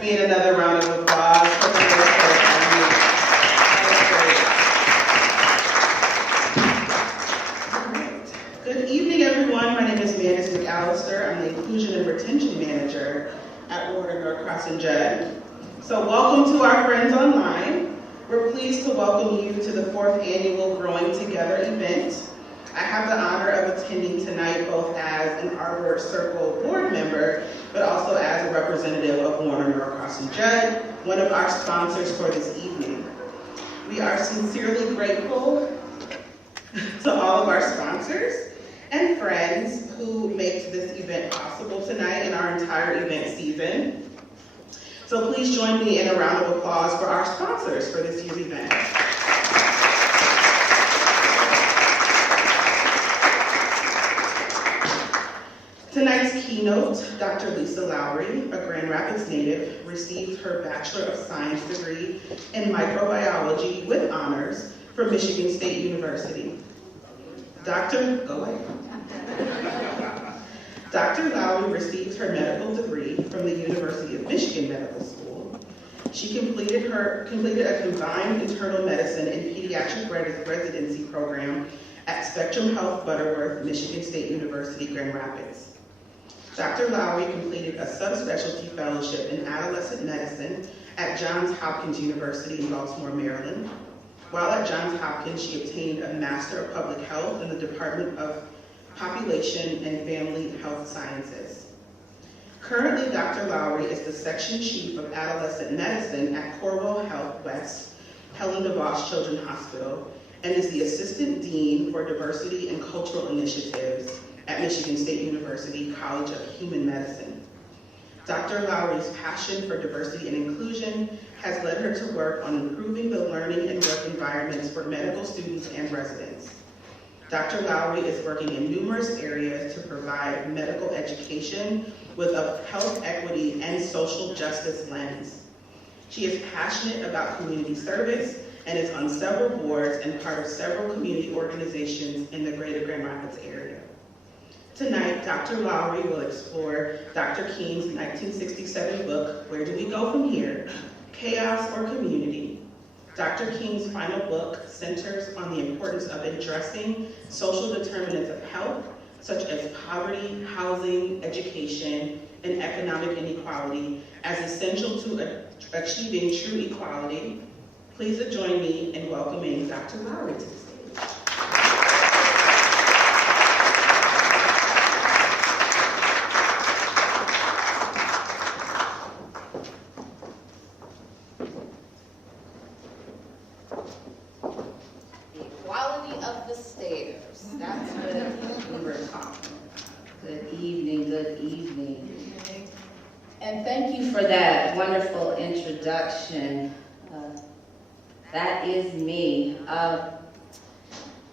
me another round of applause for the first person. All right. Good evening, everyone. My name is Gaddis. I'm the Inclusion and Retention Manager at Warner North Crossing Judd. So welcome to our friends online. We're pleased to welcome you to the 4th annual Growing Together event. I have the honor of attending tonight both as an Arbor Circle board member, but also as a representative of Warner North Crossing Judd, one of our sponsors for this evening. We are sincerely grateful to all of our sponsors and friends who make this event possible tonight and our entire event season. So please join me in a round of applause for our sponsors for this year's event. Tonight's keynote, Dr. Lisa Lowery, a Grand Rapids native, received her Bachelor of Science degree in microbiology with honors from Michigan State University. Dr. Lowery received her medical degree from the University of Michigan Medical School. She completed a combined internal medicine and pediatric residency program at Spectrum Health Butterworth, Michigan State University, Grand Rapids. Dr. Lowery completed a subspecialty fellowship in adolescent medicine at Johns Hopkins University in Baltimore, Maryland. While at Johns Hopkins, she obtained a Master of Public Health in the Department of Population and Family Health Sciences. Currently, Dr. Lowery is the Section Chief of Adolescent Medicine at Corewell Health West, Helen DeVos Children's Hospital, and is the Assistant Dean for Diversity and Cultural Initiatives at Michigan State University College of Human Medicine. Dr. Lowery's passion for diversity and inclusion has led her to work on improving the learning and work environments for medical students and residents. Dr. Lowery is working in numerous areas to provide medical education with a health equity and social justice lens. She is passionate about community service and is on several boards and part of several community organizations in the greater Grand Rapids area. Tonight, Dr. Lowery will explore Dr. King's 1967 book, Where Do We Go From Here? Chaos or Community? Dr. King's final book centers on the importance of addressing social determinants of health, such as poverty, housing, education, and economic inequality, as essential to achieving true equality. Please join me in welcoming Dr. Lowery to the stage. And thank you for that wonderful introduction. That is me.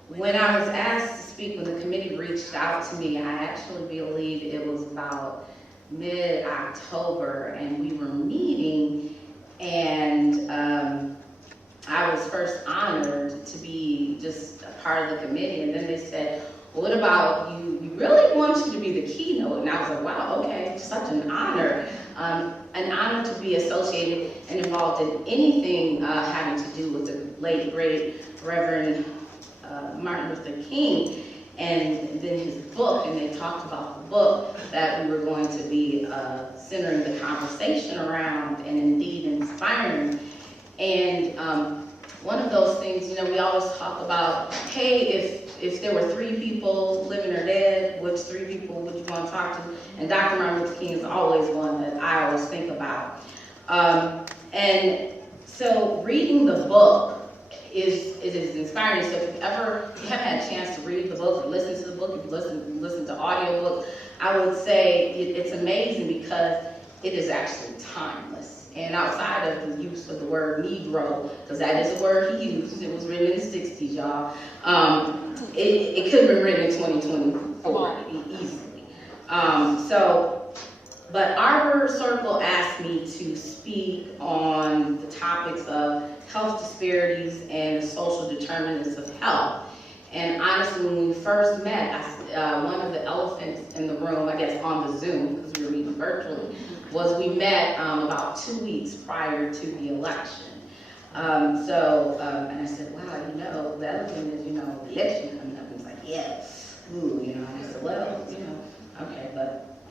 When I was asked to speak, when the committee reached out to me, I actually believe it was about mid-October, and we were meeting, and I was first honored to be just a part of the committee, and then they said, what about you? We really want you to be the keynote. And I was like, wow, okay, such an honor. An honor to be associated and involved in anything having to do with the late, great Reverend Martin Luther King, and then his book, and they talked about the book that we were going to be centering the conversation around and indeed inspiring. And one of those things, we always talk about, hey, if there were 3 people living or dead, which 3 people would you want to talk to? And Dr. Martin Luther King is always one that I always think about. And so reading the book is inspiring. So if you haven't had a chance to read the book or listen to the book, if you listen to audio book, I would say it's amazing because it is actually timeless. And outside of the use of the word Negro, because that is a word he used, it was written in the 60s, y'all. It could have been written in 2024 easily. But Arbor Circle asked me to speak on the topics of health disparities and the social determinants of health. And honestly, when we first met, one of the elephants in the room, I guess on the Zoom, because we were meeting virtually, was we met about 2 weeks prior to the election. And I said, wow, the other thing is, the election coming up. He was like, yes, ooh, And I said, well, okay,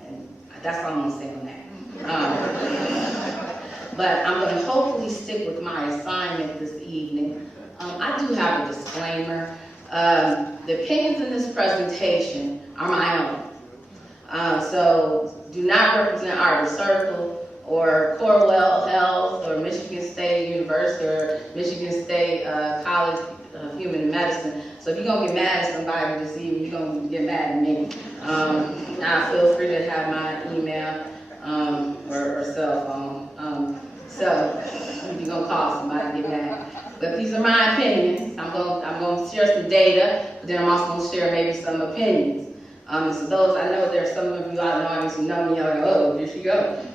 and that's all I'm gonna say on that. But I'm gonna hopefully stick with my assignment this evening. I do have a disclaimer. The opinions in this presentation are my own. So do not represent Arbor Circle or Corewell Health or Michigan State University or Michigan State College of Human Medicine. So if you're gonna get mad at somebody this evening, you're gonna get mad at me. Now feel free to have my email or cell phone. So if you're gonna call somebody, get mad. But these are my opinions. I'm going to share some data, but then I'm also going to share maybe some opinions. So those, I know there's some of you out in the audience who know me, you're like, oh, here she goes.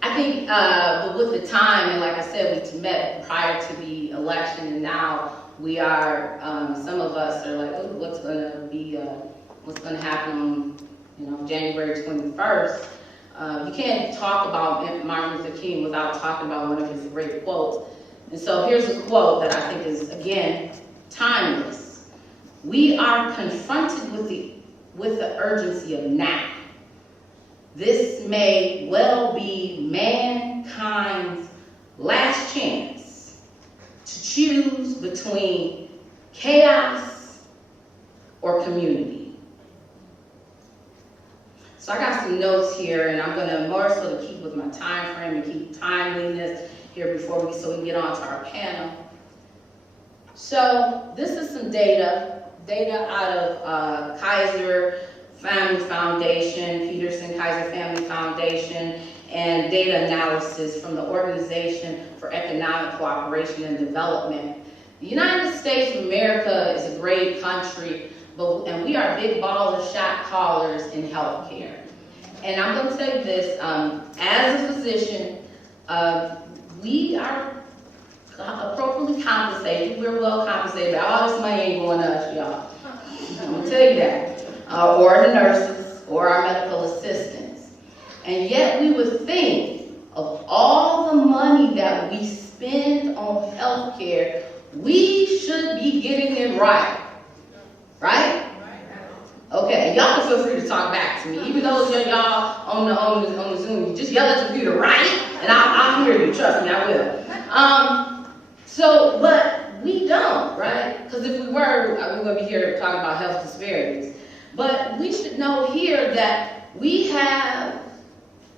I think but with the time, and like I said, we met prior to the election, and now we are, some of us are like, oh, what's going to happen on, January 21st. You can't talk about Martin Luther King without talking about one of his great quotes. And so here's a quote that I think is, again, timeless. We are confronted with the urgency of now. This may well be mankind's last chance to choose between chaos or community. So I got some notes here, and I'm going to more so to keep with my time frame and keep timeliness here so we can get on to our panel. So this is some data out of Kaiser Family Foundation, Peterson Kaiser Family Foundation, and data analysis from the Organization for Economic Cooperation and Development. The United States of America is a great country, and we are big ballers, shot callers in healthcare. And I'm going to tell you this, as a physician, we are appropriately compensated. We're well compensated. All this money ain't going to us, y'all. I'm going to tell you that. Or the nurses, or our medical assistants. And yet we would think of all the money that we spend on healthcare, we should be getting it right. Right? Okay, y'all can feel free to talk back to me. Even though y'all on the Zoom, you just yell at the computer, right? And I'll hear you, trust me, I will. But we don't, right? Because if we were going to be here talking about health disparities. But we should know here that we have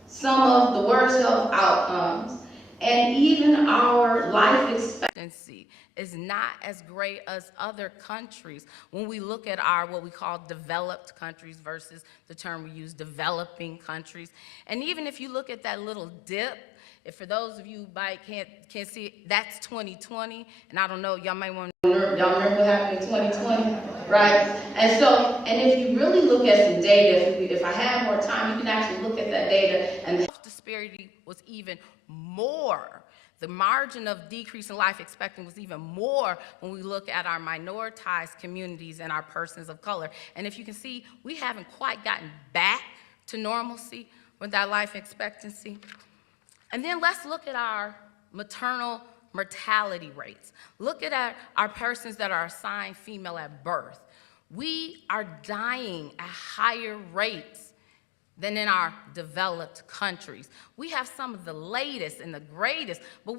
some of the worst health outcomes, and even our life expectancy is not as great as other countries when we look at our what we call developed countries versus the term we use, developing countries. And even if you look at that little dip, if for those of you who can't see it, that's 2020, and I don't know, y'all might want to y'all remember what happened in 2020, right? And if you really look at some data, if I have more time, you can actually look at that data, and the health disparity was even more. The margin of decrease in life expectancy was even more when we look at our minoritized communities and our persons of color. And if you can see, we haven't quite gotten back to normalcy with that life expectancy. And then let's look at our maternal mortality rates. Look at our persons that are assigned female at birth. We are dying at higher rates than in our developed countries. We have some of the latest and the greatest, but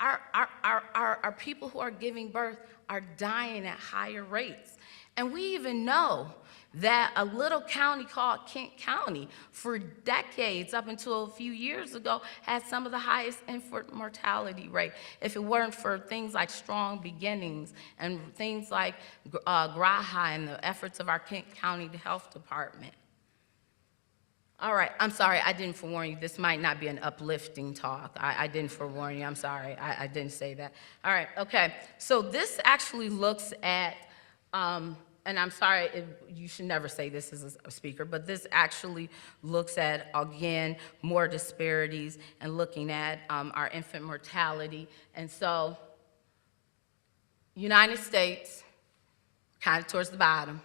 our people who are giving birth are dying at higher rates. And we even know that a little county called Kent County, for decades, up until a few years ago, had some of the highest infant mortality rate. If it weren't for things like Strong Beginnings and things like GRAHA and the efforts of our Kent County Health Department. All right, I'm sorry, I didn't forewarn you. This might not be an uplifting talk. I didn't forewarn you, I'm sorry. I didn't say that. All right, okay. So this actually looks at, and I'm sorry, you should never say this as a speaker, but this actually looks at, again, more disparities and looking at our infant mortality. And so, United States, kind of towards the bottom,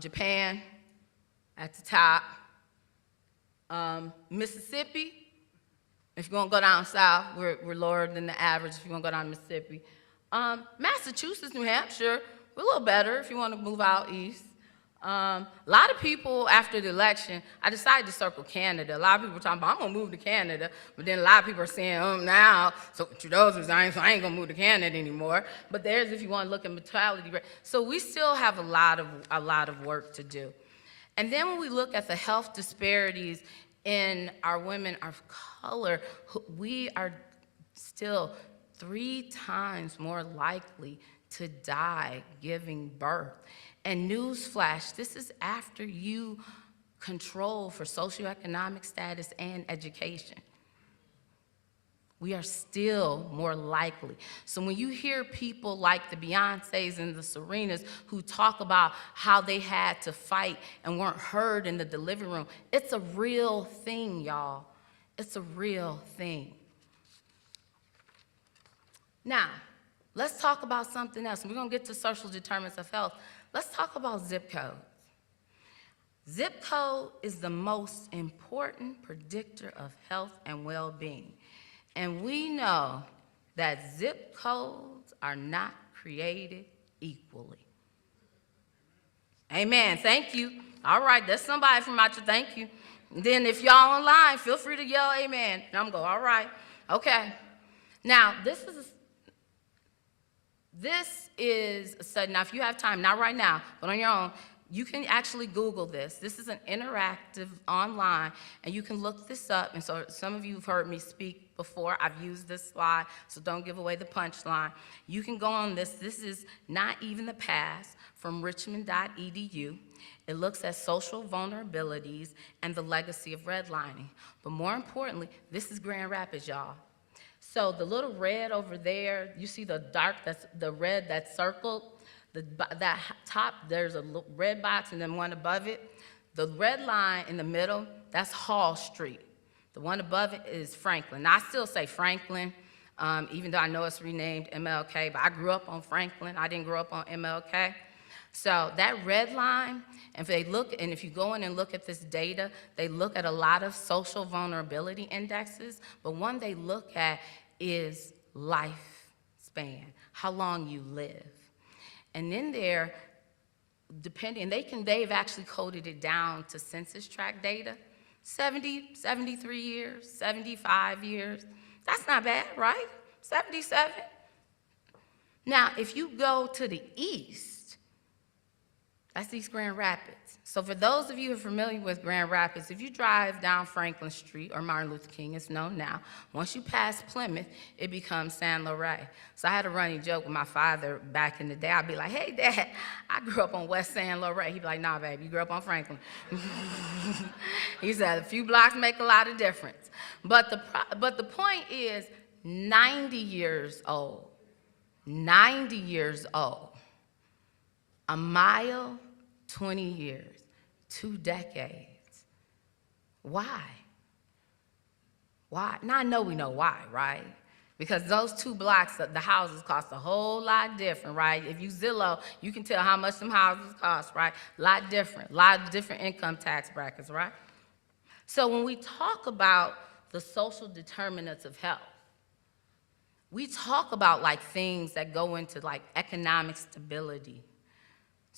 Japan, at the top. Mississippi, if you're gonna go down south, we're lower than the average if you're gonna go down to Mississippi. Massachusetts, New Hampshire, we're a little better if you wanna move out east. A lot of people after the election, I decided to circle Canada. A lot of people were talking about, I'm gonna move to Canada, but then a lot of people are saying, now, so Trudeau's resigned, so I ain't gonna move to Canada anymore. But there's if you wanna look at mortality rate. So we still have a lot of work to do. And then when we look at the health disparities in our women of color, we are still 3 times more likely to die giving birth. And newsflash, this is after you control for socioeconomic status and education. We are still more likely. So when you hear people like the Beyoncés and the Serenas who talk about how they had to fight and weren't heard in the delivery room, it's a real thing, y'all. It's a real thing. Now, let's talk about something else. We're gonna get to social determinants of health. Let's talk about zip codes. Zip code is the most important predictor of health and well-being. And we know that zip codes are not created equally. Amen, thank you. All right, that's somebody from out your thank you. And then if y'all online, feel free to yell amen. And I'm going, all right, okay. Now, this is a study. Now, if you have time, not right now, but on your own, you can actually Google this. This is an interactive online, and you can look this up. And so some of you have heard me speak before. I've used this slide, so don't give away the punchline. You can go on this. This is Not Even the Past from richmond.edu. It looks at social vulnerabilities and the legacy of redlining. But more importantly, this is Grand Rapids, y'all. So the little red over there, you see the dark, that's the red that's circled. That top, there's a red box and then one above it. The red line in the middle, that's Hall Street. The one above it is Franklin. Now, I still say Franklin, even though I know it's renamed MLK, but I grew up on Franklin. I didn't grow up on MLK. So that red line, if you go in and look at this data, they look at a lot of social vulnerability indexes, but one they look at is lifespan, how long you live. And in there, they've actually coded it down to census tract data, 70, 73 years, 75 years. That's not bad, right? 77. Now, if you go to the east, that's East Grand Rapids. So for those of you who are familiar with Grand Rapids, if you drive down Franklin Street, or Martin Luther King, it's known now, once you pass Plymouth, it becomes San Loray. So I had a running joke with my father back in the day. I'd be like, hey, Dad, I grew up on West San Loray. He'd be like, nah, baby, you grew up on Franklin. He said, a few blocks make a lot of difference. But the point is, 90 years old, 90 years old, a mile, 20 years, 2 decades. Why? Why? Now I know we know why, right? Because those 2 blocks, the houses cost a whole lot different, right? If you Zillow, you can tell how much some houses cost, right? Lot of different income tax brackets, right? So when we talk about the social determinants of health, we talk about like things that go into like economic stability,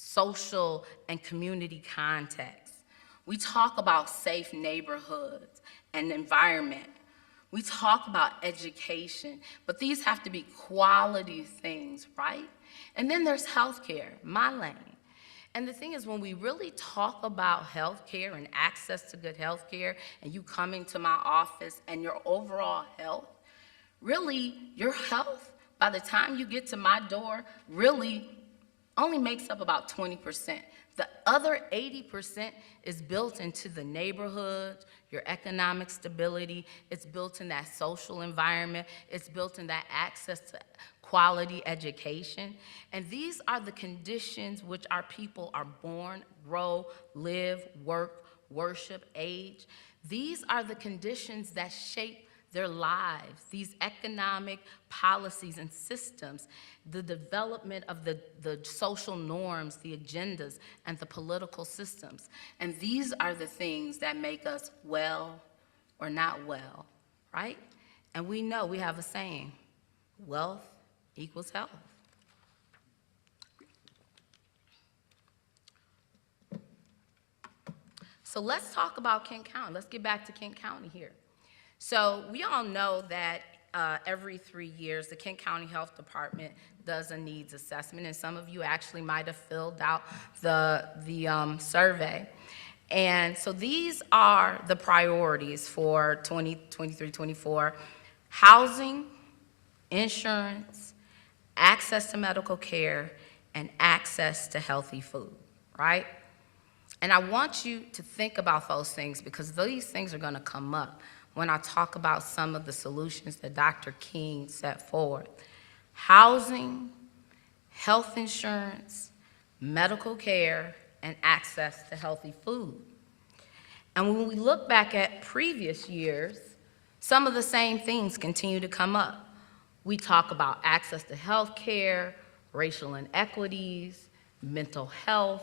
social and community context. We talk about safe neighborhoods and environment. We talk about education, but these have to be quality things, right? And then there's healthcare, my lane. And the thing is, when we really talk about healthcare and access to good healthcare, and you coming to my office and your overall health, really, your health, by the time you get to my door, really only makes up about 20%. The other 80% is built into the neighborhood, your economic stability, it's built in that social environment, it's built in that access to quality education. And these are the conditions which our people are born, grow, live, work, worship, age. These are the conditions that shape their lives, these economic policies and systems, the development of the social norms, the agendas, and the political systems. And these are the things that make us well or not well, right? And we know, we have a saying, wealth equals health. So let's talk about Kent County. Let's get back to Kent County here. So we all know that every 3 years, the Kent County Health Department does a needs assessment, and some of you actually might have filled out the survey. And so these are the priorities for 2023-24: housing, insurance, access to medical care, and access to healthy food, right? And I want you to think about those things, because these things are going to come up when I talk about some of the solutions that Dr. King set forward. Housing, health insurance, medical care, and access to healthy food. And when we look back at previous years, some of the same things continue to come up. We talk about access to health care, racial inequities, mental health,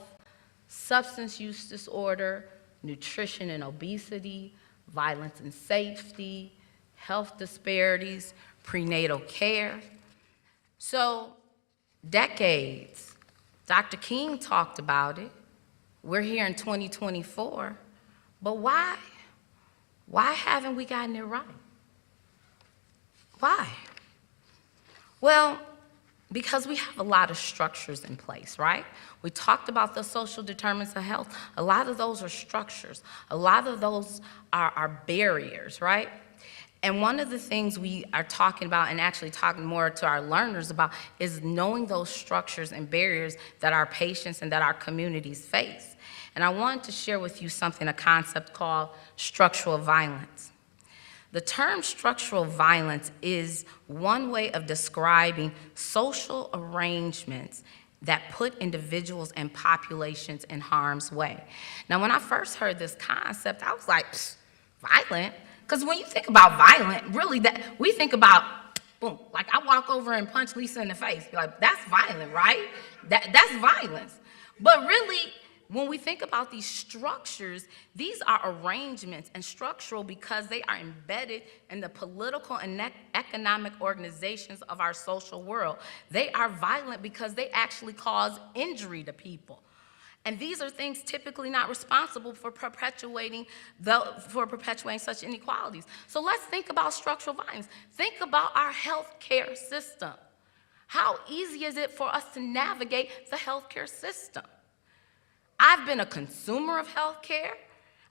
substance use disorder, nutrition and obesity, violence and safety, health disparities, prenatal care. So, decades, Dr. King talked about it. We're here in 2024, but why? Why haven't we gotten it right? Why? Well, because we have a lot of structures in place, right? We talked about the social determinants of health. A lot of those are structures. A lot of those are barriers, right? And one of the things we are talking about, and actually talking more to our learners about, is knowing those structures and barriers that our patients and that our communities face. And I wanted to share with you something, a concept called structural violence. The term structural violence is one way of describing social arrangements that put individuals and populations in harm's way. Now, when I first heard this concept, I was like, violent? Because when you think about violent, really, that we think about, boom, like I walk over and punch Lisa in the face. You're like, that's violent, right? That's violence. But really, when we think about these structures, these are arrangements and structural because they are embedded in the political and economic organizations of our social world. They are violent because they actually cause injury to people. And these are things typically not responsible for perpetuating such inequalities. So let's think about structural violence. Think about our healthcare system. How easy is it for us to navigate the healthcare system? I've been a consumer of healthcare.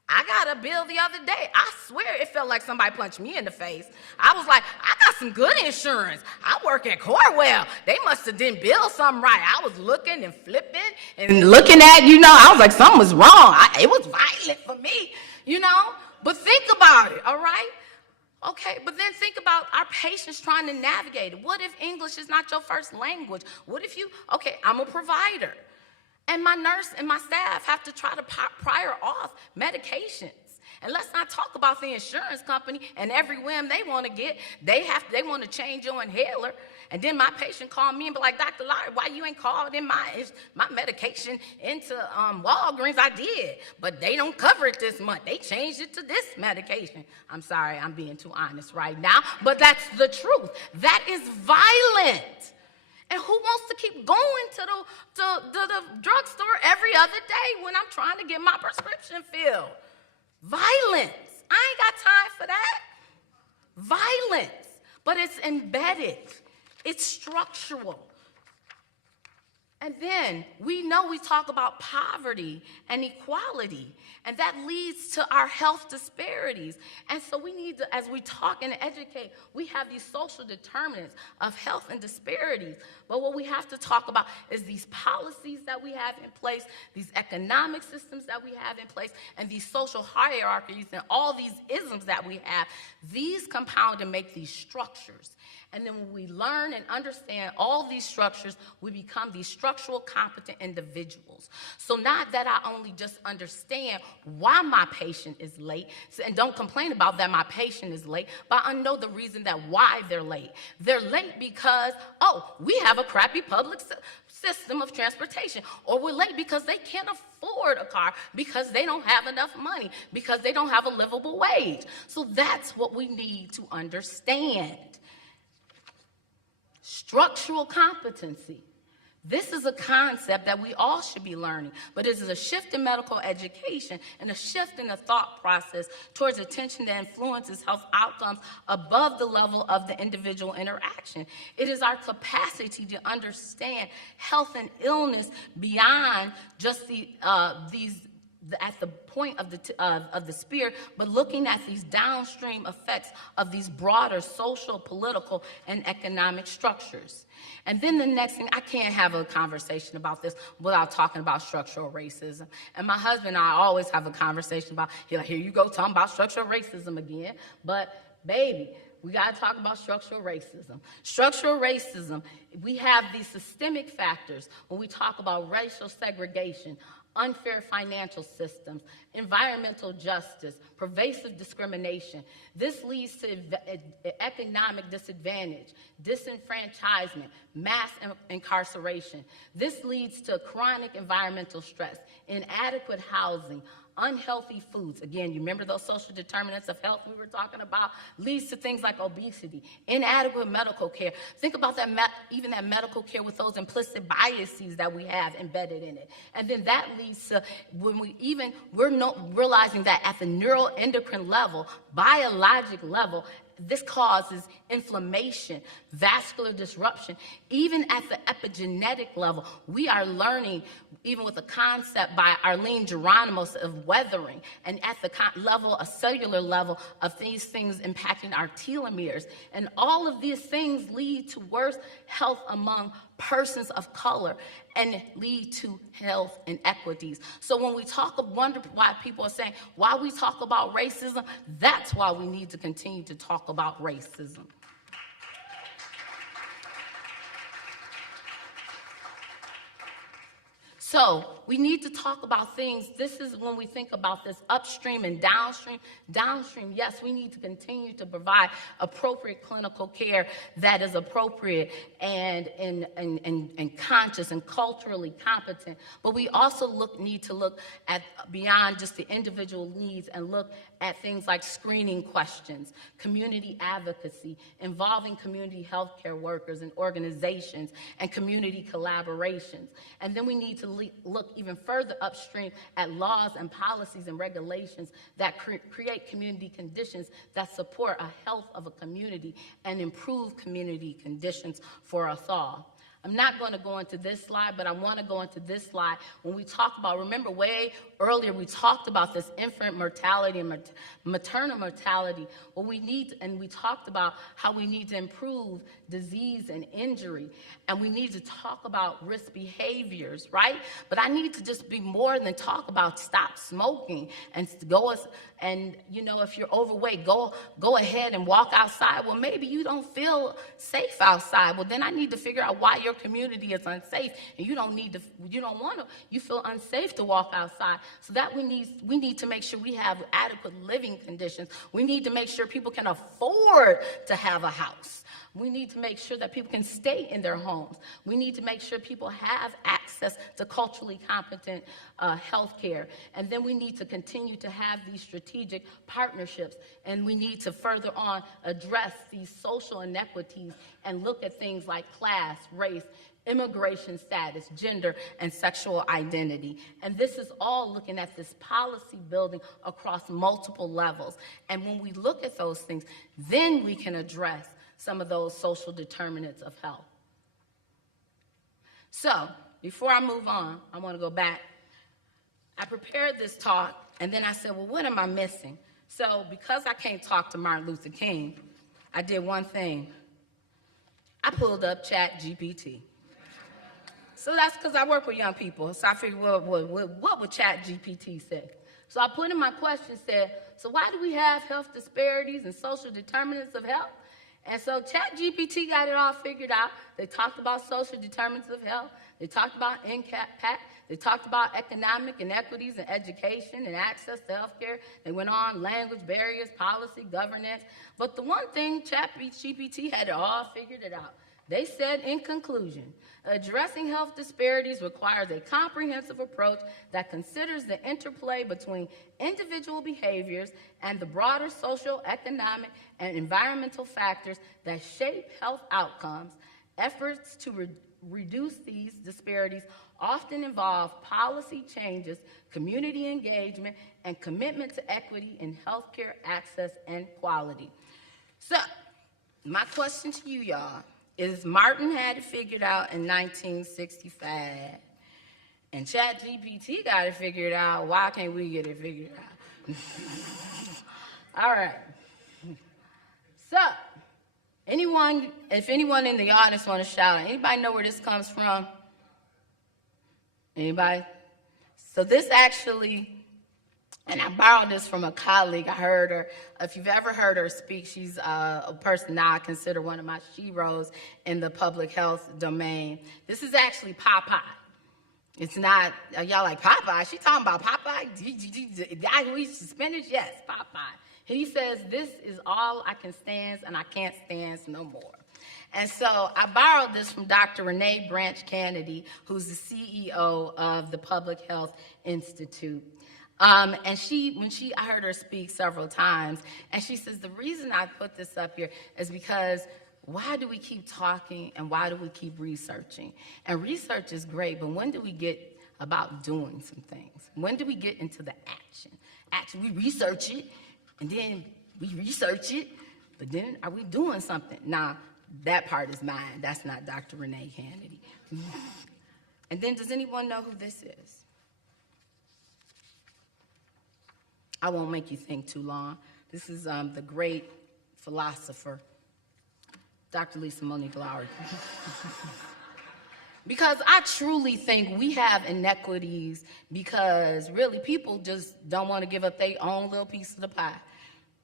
I got a bill the other day. I swear it felt like somebody punched me in the face. I was like, I got some good insurance. I work at Corwell. They must have didn't bill something right. I was looking and flipping and looking at, I was like, something was wrong. It was violent for me, But think about it, all right? Okay, but then think about our patients trying to navigate it. What if English is not your first language? What if I'm a provider. And my nurse and my staff have to try to prior auth medications. And let's not talk about the insurance company and every whim they want to get. They want to change your inhaler. And then my patient called me and be like, Dr. Lowery, why you ain't called in my medication into Walgreens? I did, but they don't cover it this month. They changed it to this medication. I'm sorry, I'm being too honest right now, but that's the truth. That is violent. And who wants to keep going to the drugstore every other day when I'm trying to get my prescription filled? Violence. I ain't got time for that. Violence. But it's embedded. It's structural. And then we talk about poverty and equality, and that leads to our health disparities. And so we need to, as we talk and educate, we have these social determinants of health and disparities. But what we have to talk about is these policies that we have in place, these economic systems that we have in place, and these social hierarchies and all these isms that we have. These compound and make these structures. And then when we learn and understand all these structures, we become these structural competent individuals. So not that I only just understand why my patient is late, and don't complain about that my patient is late, but I know the reason that why they're late. They're late because, oh, we have a crappy public system of transportation, or we're late because they can't afford a car, because they don't have enough money, because they don't have a livable wage. So that's what we need to understand. Structural competency. This is a concept that we all should be learning, but it is a shift in medical education and a shift in the thought process towards attention that influences health outcomes above the level of the individual interaction. It is our capacity to understand health and illness beyond just at the point of the spear, but looking at these downstream effects of these broader social, political, and economic structures. And then the next thing, I can't have a conversation about this without talking about structural racism. And my husband and I always have a conversation about, here you go talking about structural racism again. But baby, we got to talk about structural racism. Structural racism, we have these systemic factors when we talk about racial segregation, unfair financial systems, environmental justice, pervasive discrimination. This leads to economic disadvantage, disenfranchisement, mass incarceration. This leads to chronic environmental stress, inadequate housing, unhealthy foods. Again, you remember those social determinants of health we were talking about? Leads to things like obesity, inadequate medical care. Think about that, even that medical care with those implicit biases that we have embedded in it. And then that leads to when we're realizing that at the neuroendocrine level, biologic level, this causes inflammation, vascular disruption. Even at the epigenetic level, we are learning, even with a concept by Arlene Geronimos of weathering, and at the level, a cellular level of these things impacting our telomeres. And all of these things lead to worse health among persons of color and lead to health inequities. So when we wonder why people are saying, why we talk about racism, that's why we need to continue to talk about racism. So we need to talk about things. This is when we think about this upstream and downstream. Downstream, yes, we need to continue to provide appropriate clinical care that is appropriate and conscious and culturally competent. But we also need to look at beyond just the individual needs and look at things like screening questions, community advocacy, involving community healthcare workers and organizations, and community collaborations. And then we need to look even further upstream at laws and policies and regulations that create community conditions that support a health of a community and improve community conditions for us all. I'm not going to go into this slide, but I want to go into this slide when we talk about, remember way earlier we talked about this infant mortality and maternal mortality. What we need, and we talked about how we need to improve disease and injury, and we need to talk about risk behaviors, right? But I need to just be more than talk about stop smoking and if you're overweight, go ahead and walk outside. Well, maybe you don't feel safe outside. Well, then I need to figure out why your community is unsafe, and you feel unsafe to walk outside. So that we need to make sure we have adequate living conditions. We need to make sure people can afford to have a house. We need to make sure that people can stay in their homes. We need to make sure people have access to culturally competent health care. And then we need to continue to have these strategic partnerships. And we need to further on address these social inequities and look at things like class, race, immigration status, gender, and sexual identity. And this is all looking at this policy building across multiple levels. And when we look at those things, then we can address some of those social determinants of health. So, before I move on, I want to go back. I prepared this talk, and then I said, well, what am I missing? So, because I can't talk to Martin Luther King, I did one thing. I pulled up ChatGPT. So that's because I work with young people. So I figured, what would ChatGPT say? So I put in my question, said, so why do we have health disparities and social determinants of health? And so ChatGPT got it all figured out. They talked about social determinants of health. They talked about impact. They talked about economic inequities in education and access to health care. They went on language barriers, policy, governance. But the one thing, ChatGPT had it all figured it out. They said, in conclusion, addressing health disparities requires a comprehensive approach that considers the interplay between individual behaviors and the broader social, economic, and environmental factors that shape health outcomes. Efforts to reduce these disparities often involve policy changes, community engagement, and commitment to equity in healthcare access and quality. So, my question to you, y'all, is Martin had it figured out in 1965, and ChatGPT got it figured out. Why can't we get it figured out? All right. So, if anyone in the audience want to shout, anybody know where this comes from? Anybody? So this actually, and I borrowed this from a colleague. I heard her. If you've ever heard her speak, she's a person now I consider one of my sheroes in the public health domain. This is actually Popeye. It's not, y'all like Popeye? She talking about Popeye? The guy who eats spinach? Yes, Popeye. He says, this is all I can stand, and I can't stand no more. And so I borrowed this from Dr. Renee Branch Kennedy, who's the CEO of the Public Health Institute. And I heard her speak several times, and she says, the reason I put this up here is because why do we keep talking and why do we keep researching? And research is great, but when do we get about doing some things? When do we get into the action? We research it, and then we research it, but then are we doing something? Nah, that part is mine. That's not Dr. Renee Kennedy. And then does anyone know who this is? I won't make you think too long. This is the great philosopher, Dr. Lisa Monique Lowery. Because I truly think we have inequities because really people just don't want to give up their own little piece of the pie.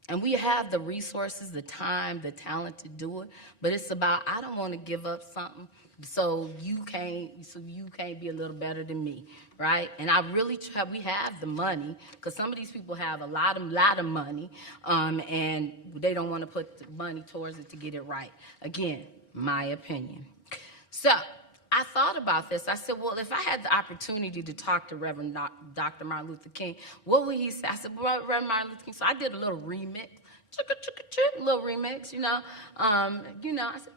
And we have the resources, the time, the talent to do it, but it's about I don't want to give up something so you can't be a little better than me, right? And we have the money because some of these people have a lot of money, and they don't want to put the money towards it to get it right. Again, my opinion. So I thought about this. I said, well, if I had the opportunity to talk to Reverend Dr. Martin Luther King, what would he say? I said, well, Reverend Martin Luther King. So I did a little remix, little remix, I said,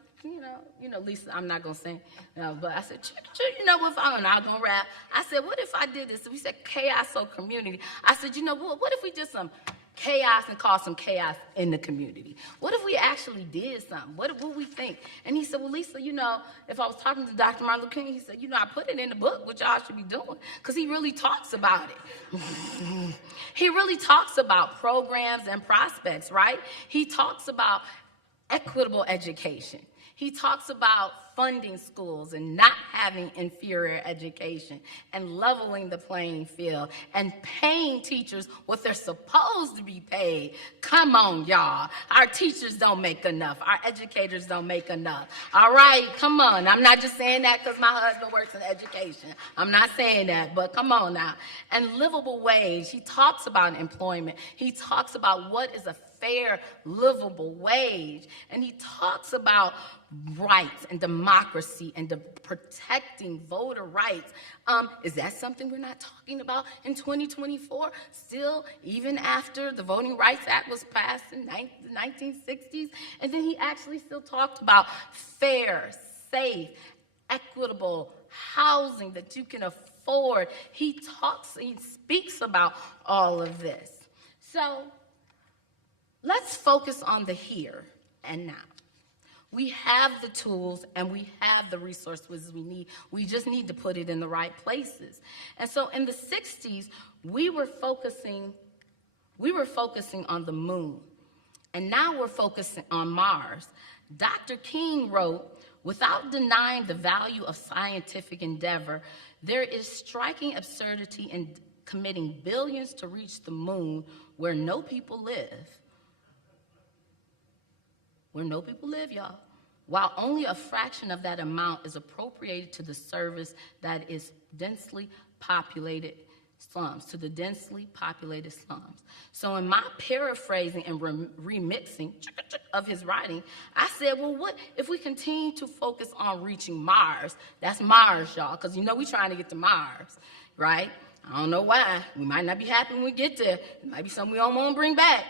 Lisa, I'm not going to sing, but I said, if I'm not going to rap. I said, what if I did this? We said chaos or community. I said, what if we did some chaos and caused some chaos in the community? What if we actually did something? What would we think? And he said, well, Lisa, if I was talking to Dr. Martin Luther King, he said, I put it in the book, what y'all should be doing, because he really talks about it. He really talks about programs and prospects, right? He talks about equitable education. He talks about funding schools and not having inferior education and leveling the playing field and paying teachers what they're supposed to be paid. Come on, y'all. Our teachers don't make enough. Our educators don't make enough. All right, come on. I'm not just saying that because my husband works in education. I'm not saying that, but come on now. And livable wage. He talks about employment. He talks about what is a fair, livable wage. And he talks about rights and democracy and protecting voter rights. Is that something we're not talking about in 2024? Still, even after the Voting Rights Act was passed in the 1960s? And then he actually still talked about fair, safe, equitable housing that you can afford. He speaks about all of this. So let's focus on the here and now. We have the tools and we have the resources we need. We just need to put it in the right places. And so in the 60s, we were focusing on the moon. And now we're focusing on Mars. Dr. King wrote, Without denying the value of scientific endeavor, there is striking absurdity in committing billions to reach the moon where no people live. Where no people live, y'all. While only a fraction of that amount is appropriated to the service that is densely populated slums, to the densely populated slums. So in my paraphrasing and remixing of his writing, I said, well, what if we continue to focus on reaching Mars? That's Mars, y'all, because you know we're trying to get to Mars, right? I don't know why. We might not be happy when we get there. It might be something we don't want to bring back.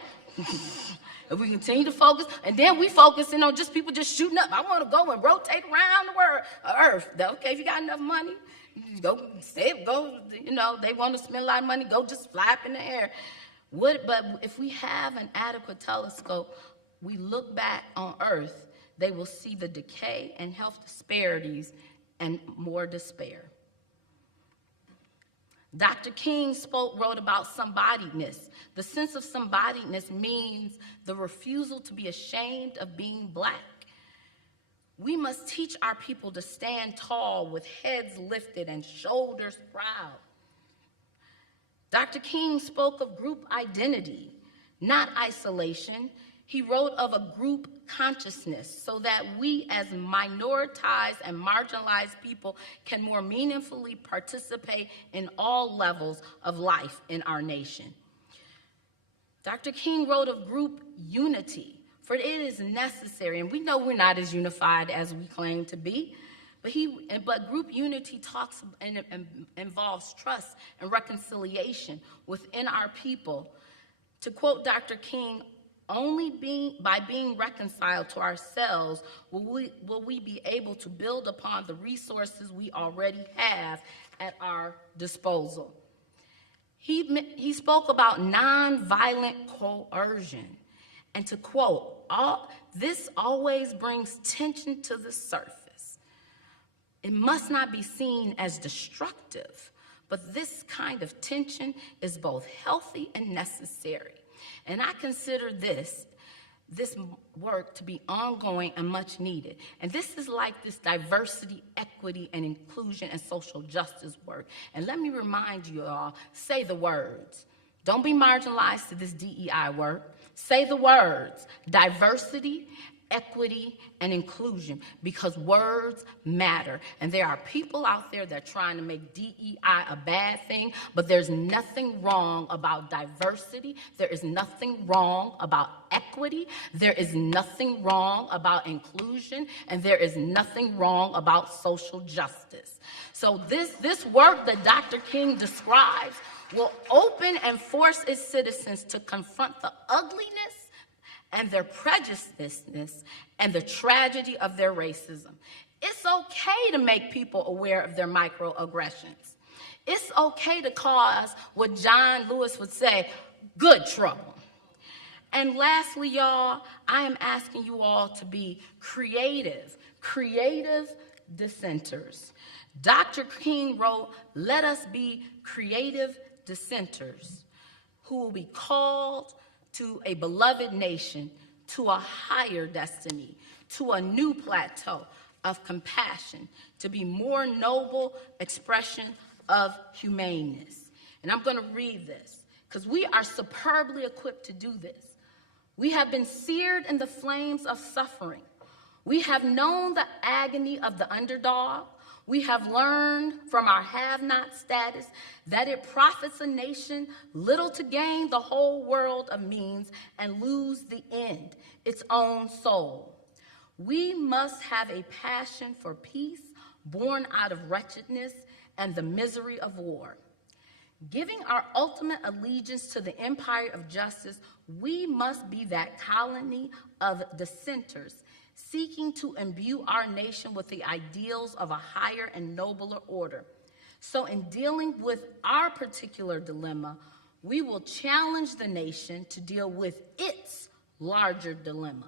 If we continue to focus, and then we focusing on just people just shooting up. I want to go and rotate around the world, Earth. Okay, if you got enough money, go save, go, you know, they want to spend a lot of money, go just fly up in the air. But if we have an adequate telescope, we look back on Earth, they will see the decay and health disparities and more despair. Dr. King wrote about somebodiness. The sense of somebodiness means the refusal to be ashamed of being black. We must teach our people to stand tall with heads lifted and shoulders proud. Dr. King spoke of group identity, not isolation. He wrote of a group consciousness so that we as minoritized and marginalized people can more meaningfully participate in all levels of life in our nation. Dr. King wrote of group unity, for it is necessary, and we know we're not as unified as we claim to be, but group unity talks and involves trust and reconciliation within our people. To quote Dr. King, only by being reconciled to ourselves will we be able to build upon the resources we already have at our disposal. He spoke about nonviolent coercion, and to quote, this always brings tension to the surface. It must not be seen as destructive, but this kind of tension is both healthy and necessary. And I consider this work to be ongoing and much needed. And this is like this diversity, equity, and inclusion and social justice work. And let me remind you all, say the words. Don't be marginalized to this DEI work. Say the words, diversity, equity, and inclusion, because words matter. And there are people out there that are trying to make DEI a bad thing, but there's nothing wrong about diversity. There is nothing wrong about equity. There is nothing wrong about inclusion, and there is nothing wrong about social justice. So this work that Dr. King describes will open and force its citizens to confront the ugliness and their prejudiceness and the tragedy of their racism. It's okay to make people aware of their microaggressions. It's okay to cause what John Lewis would say, good trouble. And lastly, y'all, I am asking you all to be creative dissenters. Dr. King wrote, let us be creative dissenters who will be called to a beloved nation, to a higher destiny, to a new plateau of compassion, to be more noble expression of humaneness. And I'm going to read this, because we are superbly equipped to do this. We have been seared in the flames of suffering. We have known the agony of the underdog. We have learned from our have-not status that it profits a nation little to gain the whole world of means and lose the end, its own soul. We must have a passion for peace born out of wretchedness and the misery of war. Giving our ultimate allegiance to the empire of justice, we must be that colony of dissenters seeking to imbue our nation with the ideals of a higher and nobler order. So in dealing with our particular dilemma, we will challenge the nation to deal with its larger dilemma.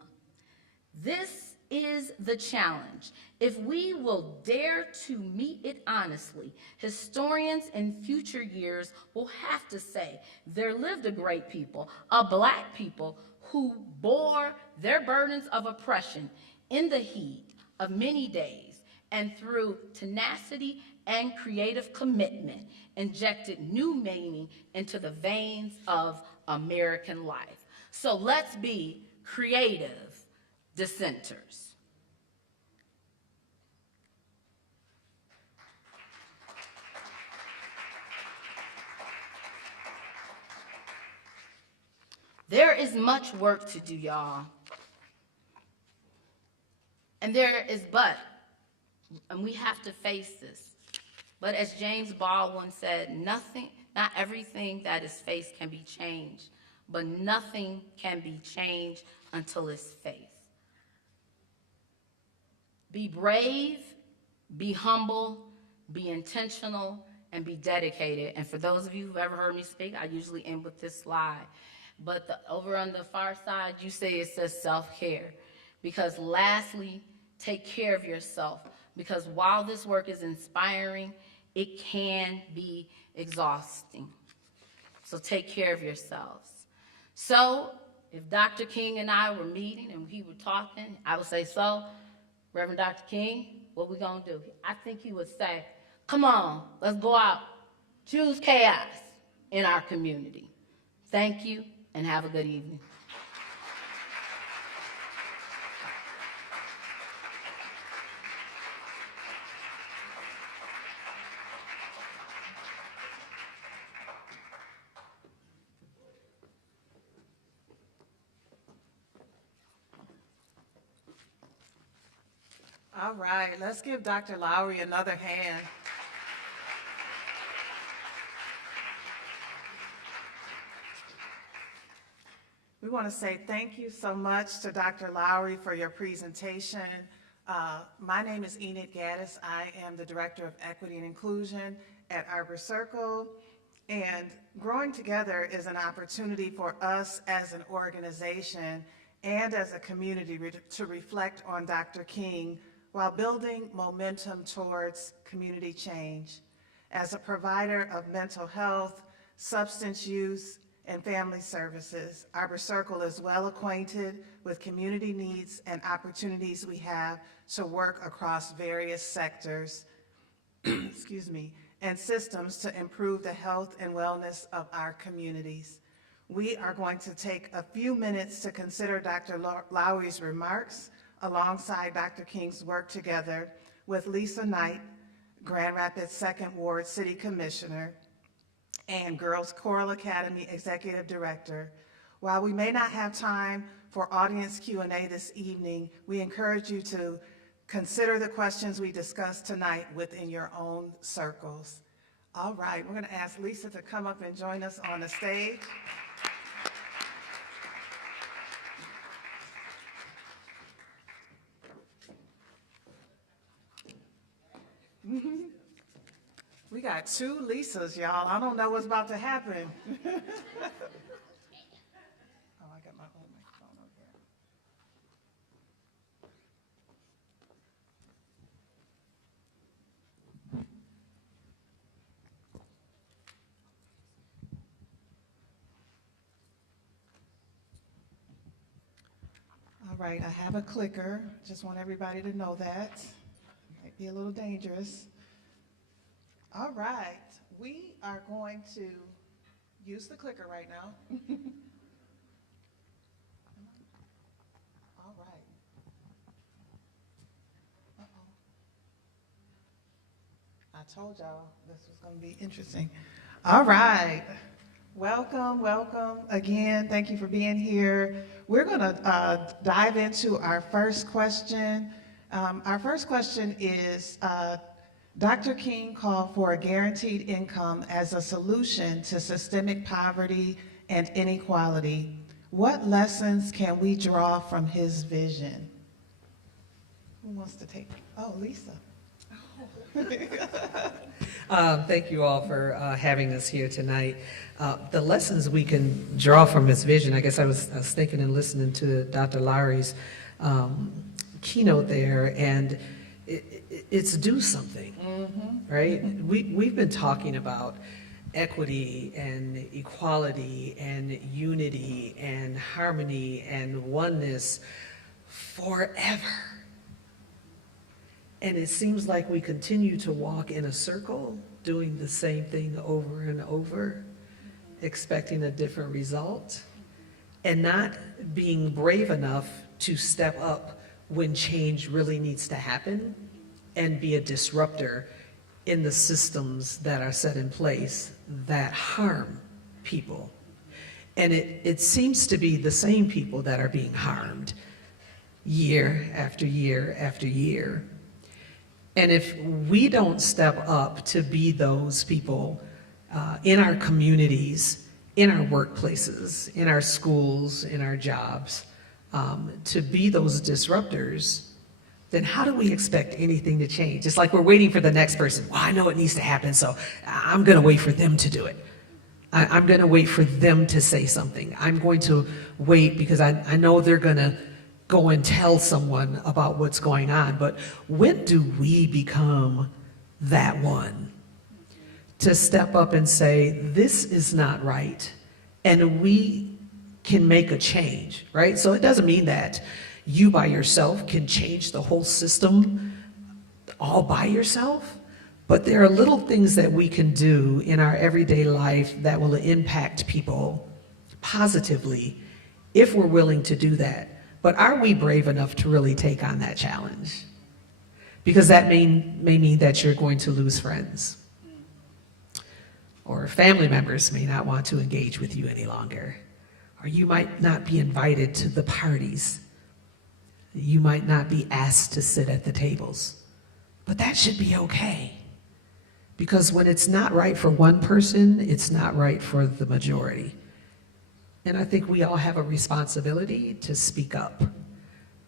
This is the challenge. If we will dare to meet it honestly, historians in future years will have to say there lived a great people, a black people who bore their burdens of oppression in the heat, of many days, and through tenacity and creative commitment, injected new meaning into the veins of American life. So let's be creative dissenters. There is much work to do, y'all. And we have to face this. But as James Baldwin said, not everything that is faced can be changed, but nothing can be changed until it's faced. Be brave, be humble, be intentional, and be dedicated. And for those of you who've ever heard me speak, I usually end with this slide. But over on the far side, you say it says self-care. Because lastly, take care of yourself. Because while this work is inspiring, it can be exhausting. So take care of yourselves. So if Dr. King and I were meeting and he were talking, I would say, so, Reverend Dr. King, what we gonna do? I think he would say, come on, let's go out, choose chaos in our community. Thank you, and have a good evening. All right, let's give Dr. Lowery another hand. We want to say thank you so much to Dr. Lowery for your presentation. My name is Enid Gaddis. I am the Director of Equity and Inclusion at Arbor Circle. And growing together is an opportunity for us as an organization and as a community to reflect on Dr. King while building momentum towards community change. As a provider of mental health, substance use, and family services, Arbor Circle is well acquainted with community needs and opportunities we have to work across various sectors excuse me, and systems to improve the health and wellness of our communities. We are going to take a few minutes to consider Dr. Lowery's remarks alongside Dr. King's work together with Lisa Knight, Grand Rapids 2nd Ward City Commissioner and Girls Choral Academy Executive Director. While we may not have time for audience Q&A this evening, we encourage you to consider the questions we discussed tonight within your own circles. All right, we're going to ask Lisa to come up and join us on the stage. We got two Lisas, y'all. I don't know what's about to happen. Oh, I got my own microphone over here. All right, I have a clicker. Just want everybody to know that. Might be a little dangerous. All right, we are going to use the clicker right now. All right. Uh-oh. I told y'all this was going to be interesting. All right. Welcome, welcome again. Thank you for being here. We're going to dive into our first question. Our first question is, Dr. King called for a guaranteed income as a solution to systemic poverty and inequality. What lessons can we draw from his vision? Who wants to take it? Oh, Lisa. Thank you all for having us here tonight. The lessons we can draw from his vision, I guess I was thinking and listening to Dr. Lowery's keynote there, and it's do something, right? We've been talking about equity and equality and unity and harmony and oneness forever. And it seems like we continue to walk in a circle, doing the same thing over and over, expecting a different result, and not being brave enough to step up when change really needs to happen and be a disruptor in the systems that are set in place that harm people. And it seems to be the same people that are being harmed year after year after year. And if we don't step up to be those people in our communities, in our workplaces, in our schools, in our jobs, to be those disruptors, then how do we expect anything to change? It's like we're waiting for the next person. Well, I know it needs to happen, so I'm going to wait for them to do it. I'm going to wait for them to say something. I'm going to wait because I know they're going to go and tell someone about what's going on. But when do we become that one to step up and say, this is not right, and we can make a change, right? So it doesn't mean that you by yourself can change the whole system all by yourself, but there are little things that we can do in our everyday life that will impact people positively if we're willing to do that. But are we brave enough to really take on that challenge? Because that may mean that you're going to lose friends, or family members may not want to engage with you any longer, or you might not be invited to the parties. You might not be asked to sit at the tables, but that should be okay. Because when it's not right for one person, it's not right for the majority. And I think we all have a responsibility to speak up.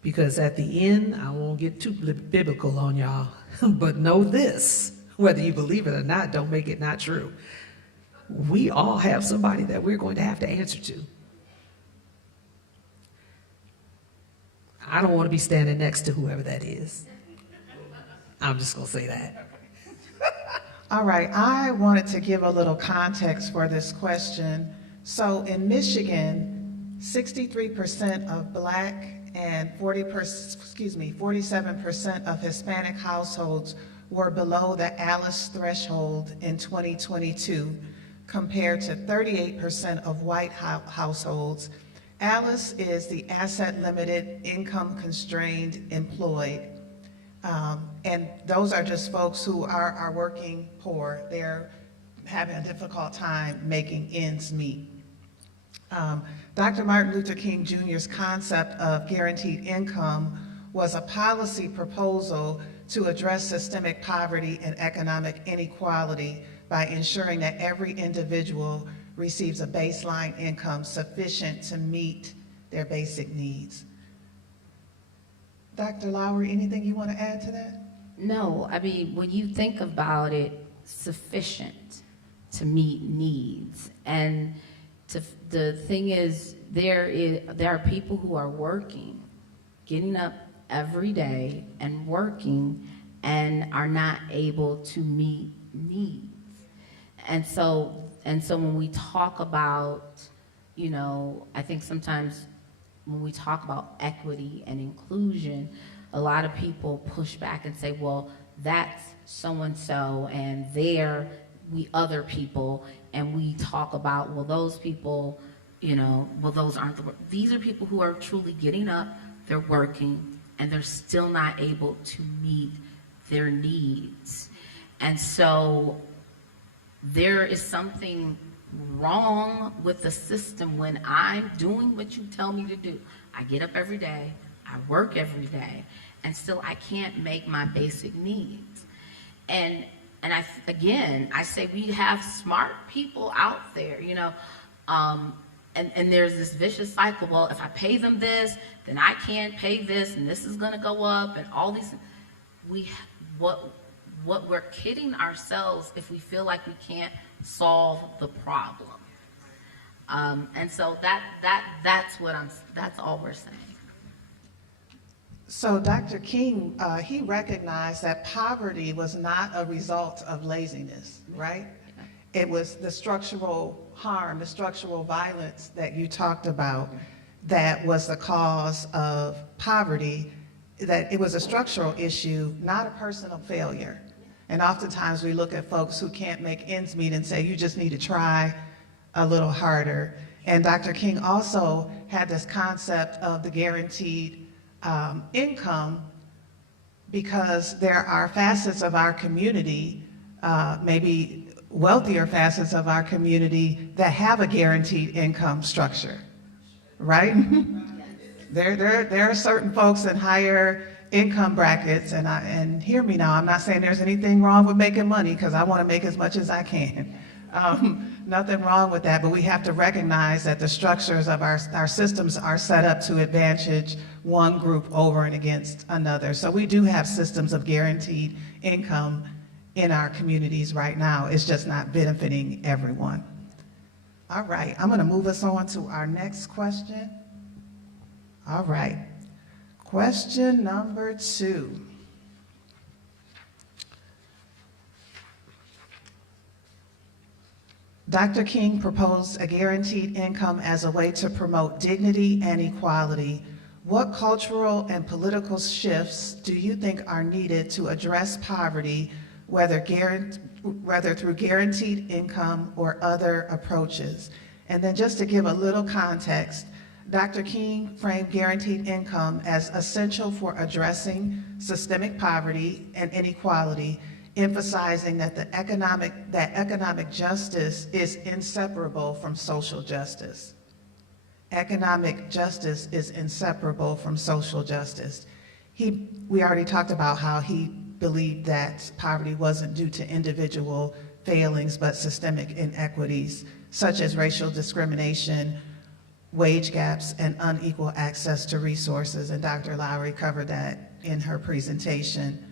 Because at the end, I won't get too biblical on y'all, but know this, whether you believe it or not, don't make it not true. We all have somebody that we're going to have to answer to. I don't want to be standing next to whoever that is. I'm just going to say that. All right, I wanted to give a little context for this question. So in Michigan, 63% of Black and 47% of Hispanic households were below the ALICE threshold in 2022, compared to 38% of white households. ALICE is the Asset Limited Income Constrained Employed. And those are just folks who are working poor. They're having a difficult time making ends meet. Dr. Martin Luther King Jr.'s concept of guaranteed income was a policy proposal to address systemic poverty and economic inequality by ensuring that every individual receives a baseline income sufficient to meet their basic needs. Dr. Lowery, anything you want to add to that? No, I mean, when you think about it, sufficient to meet needs. And the thing is, there are people who are working, getting up every day and working, and are not able to meet needs. And so when we talk about, I think sometimes when we talk about equity and inclusion, a lot of people push back and say, well, that's so-and-so, and we other people, and we talk about, well, those people, well, those aren't these are people who are truly getting up, they're working, and they're still not able to meet their needs. And so there is something wrong with the system when I'm doing what you tell me to do. I get up every day, I work every day, and still I can't make my basic needs. And I say we have smart people out there, and there's this vicious cycle. Well, if I pay them this, then I can't pay this, and this is going to go up, and all these. What we're kidding ourselves if we feel like we can't solve the problem. And so that's all we're saying. So Dr. King, he recognized that poverty was not a result of laziness, right? It was the structural harm, the structural violence that you talked about that was the cause of poverty. that it was a structural issue, not a personal failure. And oftentimes we look at folks who can't make ends meet and say, you just need to try a little harder. And Dr. King also had this concept of the guaranteed income, because there are facets of our community, maybe wealthier facets of our community, that have a guaranteed income structure, right? There are certain folks in higher income brackets, and hear me now, I'm not saying there's anything wrong with making money, because I want to make as much as I can. Nothing wrong with that, but we have to recognize that the structures of our systems are set up to advantage one group over and against another. So we do have systems of guaranteed income in our communities right now. It's just not benefiting everyone. All right, I'm going to move us on to our next question. All right, question number 2. Dr. King proposed a guaranteed income as a way to promote dignity and equality. What cultural and political shifts do you think are needed to address poverty, whether through guaranteed income or other approaches? And then just to give a little context, Dr. King framed guaranteed income as essential for addressing systemic poverty and inequality, emphasizing that economic justice is inseparable from social justice. Economic justice is inseparable from social justice. We already talked about how he believed that poverty wasn't due to individual failings, but systemic inequities, such as racial discrimination, wage gaps, and unequal access to resources, and Dr. Lowery covered that in her presentation.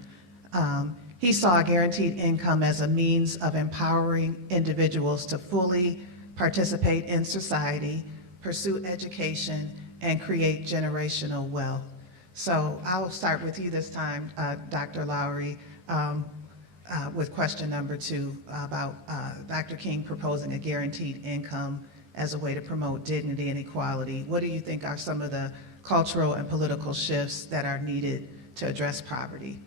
He saw guaranteed income as a means of empowering individuals to fully participate in society, pursue education, and create generational wealth. So I'll start with you this time, Dr. Lowery, with question number 2 about Dr. King proposing a guaranteed income as a way to promote dignity and equality. What do you think are some of the cultural and political shifts that are needed to address poverty?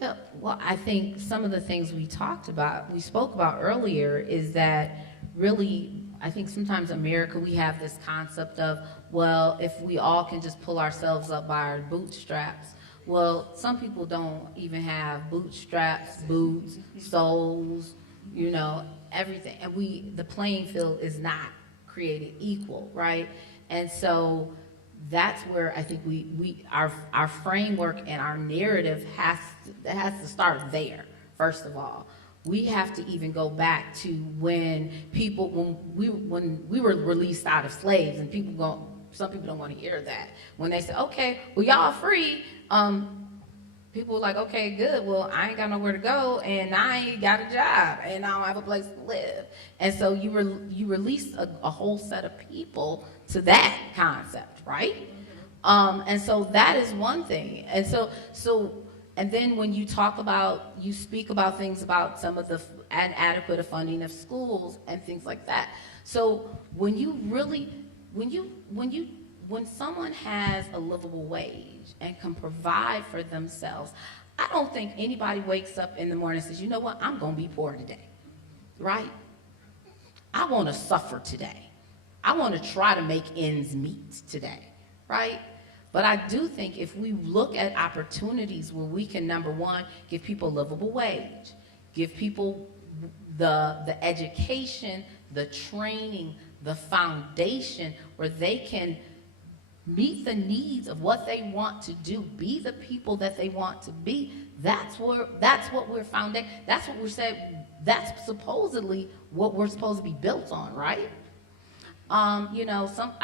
Yeah, well, I think some of the things we spoke about earlier is that really, I think sometimes in America we have this concept of, well, if we all can just pull ourselves up by our bootstraps. Well, some people don't even have bootstraps, boots, soles, everything. And the playing field is not created equal, right? And so that's where I think our framework and our narrative has to start there, first of all. We have to even go back to when we were released out of slaves, and some people don't want to hear that. When they say, okay, well, y'all free, people were like, okay, good, well, I ain't got nowhere to go, and I ain't got a job, and I don't have a place to live. And so you release a whole set of people to that concept, right? And so that is one thing. And then when you speak about things about some of the inadequate funding of schools and things like that. So when someone has a livable wage and can provide for themselves, I don't think anybody wakes up in the morning and says, you know what, I'm going to be poor today, right? I want to suffer today. I want to try to make ends meet today, right? But I do think if we look at opportunities where we can, number one, give people a livable wage, give people the education, the training, the foundation where they can meet the needs of what they want to do, be the people that they want to be. That's what we're founded. That's what we're saying. That's supposedly what we're supposed to be built on, right? I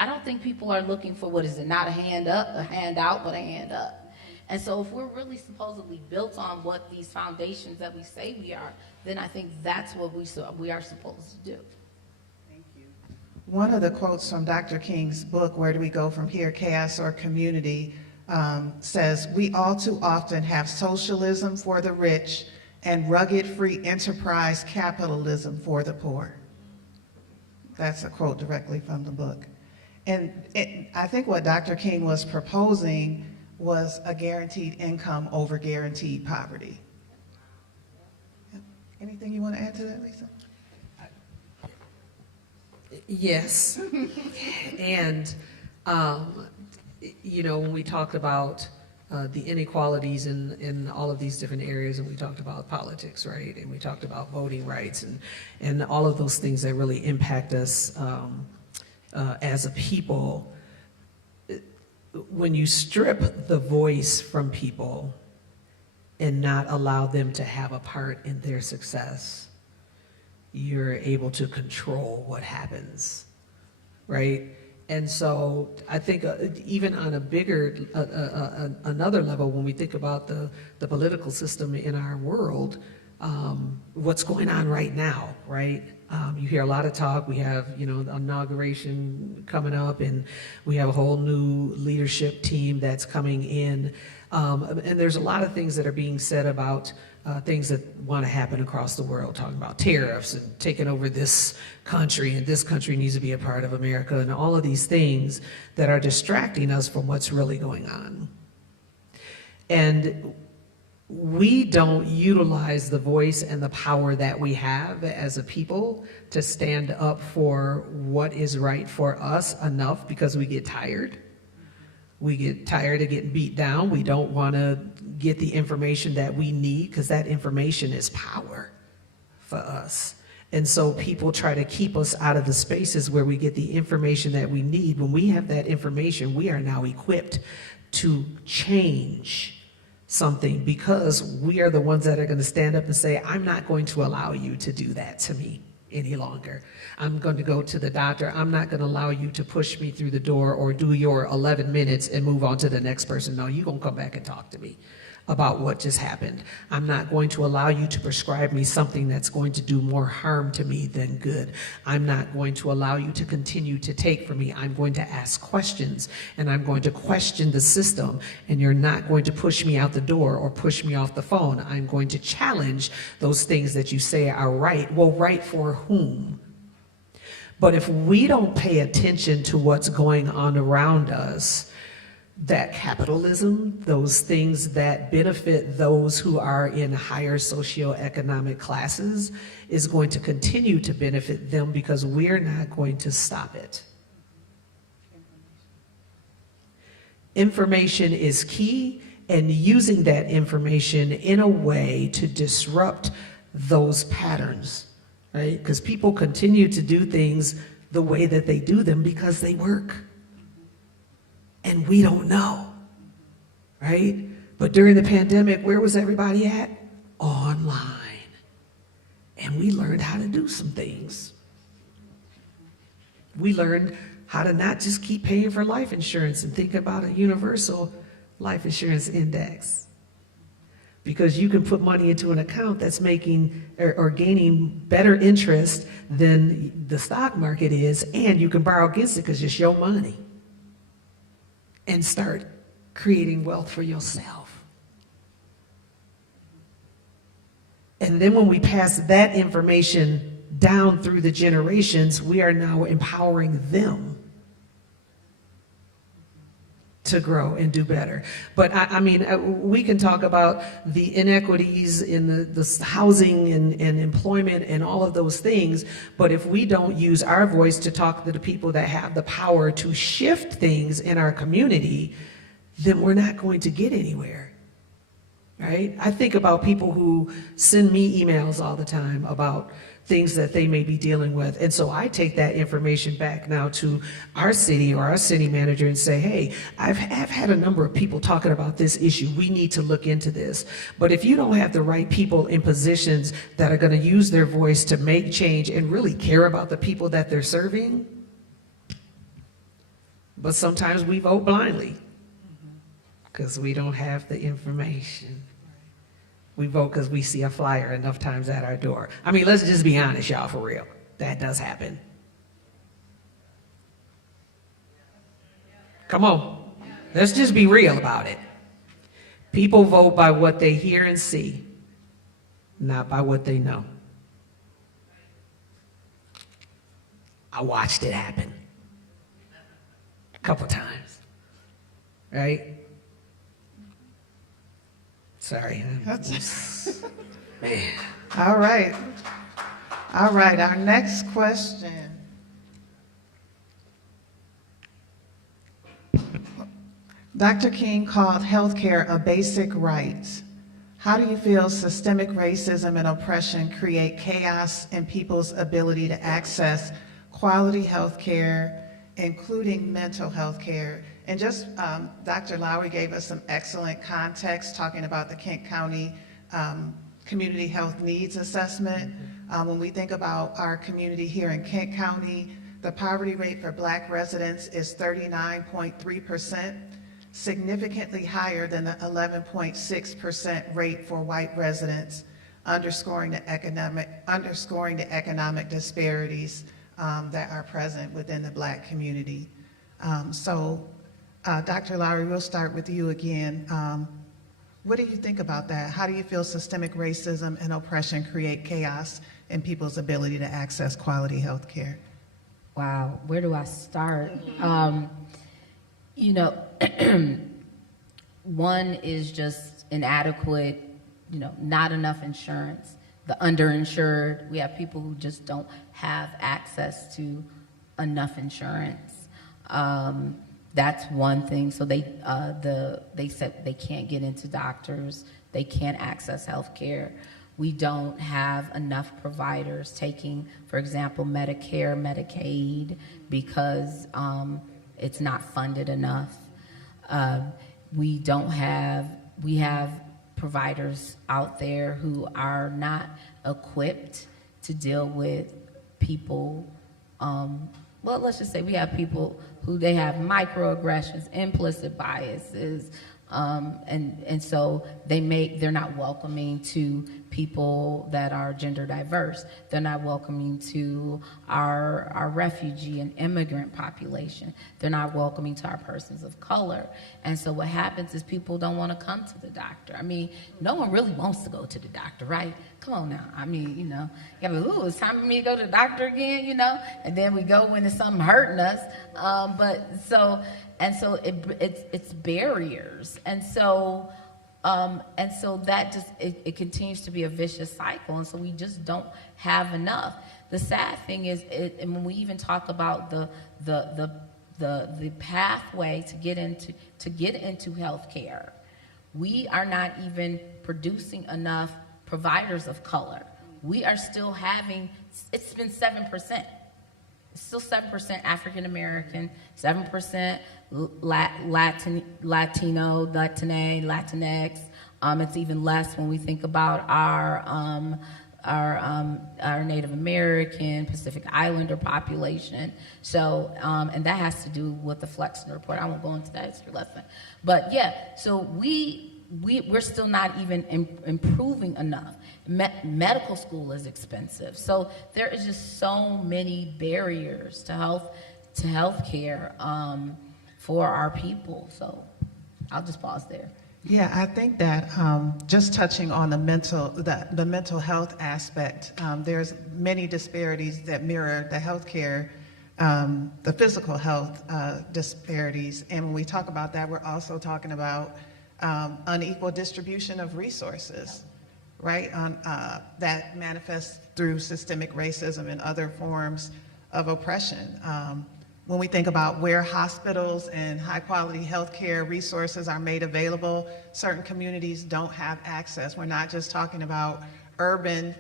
don't think people are looking for, what is it, not a hand up, a handout, but a hand up. And so if we're really supposedly built on what these foundations that we say we are, then I think that's what we are supposed to do. Thank you. One of the quotes from Dr. King's book, Where Do We Go From Here, Chaos or Community, says, we all too often have socialism for the rich and rugged free enterprise capitalism for the poor. That's a quote directly from the book. And I think what Dr. King was proposing was a guaranteed income over guaranteed poverty. Anything you want to add to that, Lisa? Yes. And, when we talked about the inequalities in all of these different areas, and we talked about politics, right? And we talked about voting rights and all of those things that really impact us as a people. When you strip the voice from people and not allow them to have a part in their success, you're able to control what happens, right? And so I think even on a bigger, another level, when we think about the political system in our world, what's going on right now, right? You hear a lot of talk. We have, the inauguration coming up, and we have a whole new leadership team that's coming in. And there's a lot of things that are being said about things that want to happen across the world, talking about tariffs and taking over this country, and this country needs to be a part of America, and all of these things that are distracting us from what's really going on. And we don't utilize the voice and the power that we have as a people to stand up for what is right for us enough, because we get tired. We get tired of getting beat down. We don't want to get the information that we need, because that information is power for us. And so people try to keep us out of the spaces where we get the information that we need. When we have that information, we are now equipped to change something, because we are the ones that are going to stand up and say, I'm not going to allow you to do that to me any longer. I'm going to go to the doctor. I'm not going to allow you to push me through the door or do your 11 minutes and move on to the next person. No, you're going to come back and talk to me about what just happened. I'm not going to allow you to prescribe me something that's going to do more harm to me than good. I'm not going to allow you to continue to take from me. I'm going to ask questions, and I'm going to question the system, and you're not going to push me out the door or push me off the phone. I'm going to challenge those things that you say are right. Well, right for whom? But if we don't pay attention to what's going on around us, that capitalism, those things that benefit those who are in higher socioeconomic classes, is going to continue to benefit them, because we're not going to stop it. Information is key, and using that information in a way to disrupt those patterns, right? Because people continue to do things the way that they do them because they work. And we don't know, right? But during the pandemic, where was everybody at? Online. And we learned how to do some things. We learned how to not just keep paying for life insurance and think about a universal life insurance index. Because you can put money into an account that's making or gaining better interest than the stock market is, and you can borrow against it because it's your money. And start creating wealth for yourself. And then when we pass that information down through the generations, we are now empowering them to grow and do better. But I mean, we can talk about the inequities in the housing and employment and all of those things, but if we don't use our voice to talk to the people that have the power to shift things in our community, then we're not going to get anywhere, right? I think about people who send me emails all the time about things that they may be dealing with. And so I take that information back now to our city or our city manager and say, hey, I've had a number of people talking about this issue. We need to look into this. But if you don't have the right people in positions that are going to use their voice to make change and really care about the people that they're serving, but sometimes we vote blindly because we don't have the information. We vote because we see a flyer enough times at our door. I mean, let's just be honest, y'all, for real. That does happen. Come on. Let's just be real about it. People vote by what they hear and see, not by what they know. I watched it happen a couple times, right? Sorry. Man. All right. All right, our next question. Dr. King called healthcare a basic right. How do you feel systemic racism and oppression create chaos in people's ability to access quality healthcare, including mental health care? And just, Dr. Lowery gave us some excellent context talking about the Kent County Community Health Needs Assessment. When we think about our community here in Kent County, the poverty rate for Black residents is 39.3%, significantly higher than the 11.6% rate for white residents, underscoring the economic disparities that are present within the Black community. Dr. Lowery, we'll start with you again. What do you think about that? How do you feel systemic racism and oppression create chaos in people's ability to access quality health care? Wow, where do I start? You know, one is just inadequate, not enough insurance. The underinsured, we have people who just don't have access to enough insurance. That's one thing. So they said they can't get into doctors, they can't access health care. We don't have enough providers taking, for example, Medicare, Medicaid, because it's not funded enough. We have providers out there who are not equipped to deal with people. Well, let's just say we have people who they have microaggressions, implicit biases, and so they're not welcoming to people that are gender diverse. They're not welcoming to our refugee and immigrant population. They're not welcoming to our persons of color. And so what happens is people don't want to come to the doctor. I mean, no one really wants to go to the doctor, right? Come on now. I mean, you have it's time for me to go to the doctor again, and then we go when there's something hurting us. It's barriers. And so that just, it continues to be a vicious cycle. And so we just don't have enough. The sad thing is, and when we even talk about the pathway to get into healthcare, we are not even producing enough providers of color. We are still it's been 7%. It's still 7% African American, 7% Latino, Latinx. It's even less when we think about our Native American, Pacific Islander population. So, and that has to do with the Flexner report. I won't go into that history lesson. But yeah, so we're still not even improving enough. Medical school is expensive. So there is just so many barriers to health care for our people. So I'll just pause there. Yeah, I think that just touching on the mental health aspect, there's many disparities that mirror the healthcare, the physical health disparities. And when we talk about that, we're also talking about unequal distribution of resources, right? That manifests through systemic racism and other forms of oppression. When we think about where hospitals and high-quality healthcare resources are made available, certain communities don't have access. We're not just talking about urban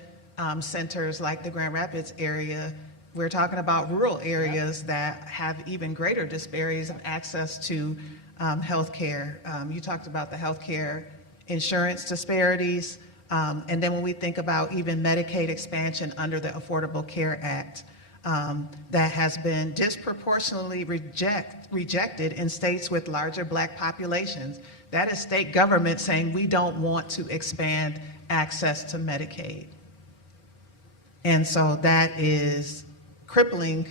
centers like the Grand Rapids area. We're talking about rural areas that have even greater disparities of access to healthcare. You talked about the healthcare insurance disparities, and then when we think about even Medicaid expansion under the Affordable Care Act, that has been disproportionately rejected in states with larger Black populations. That is state government saying we don't want to expand access to Medicaid. And so that is crippling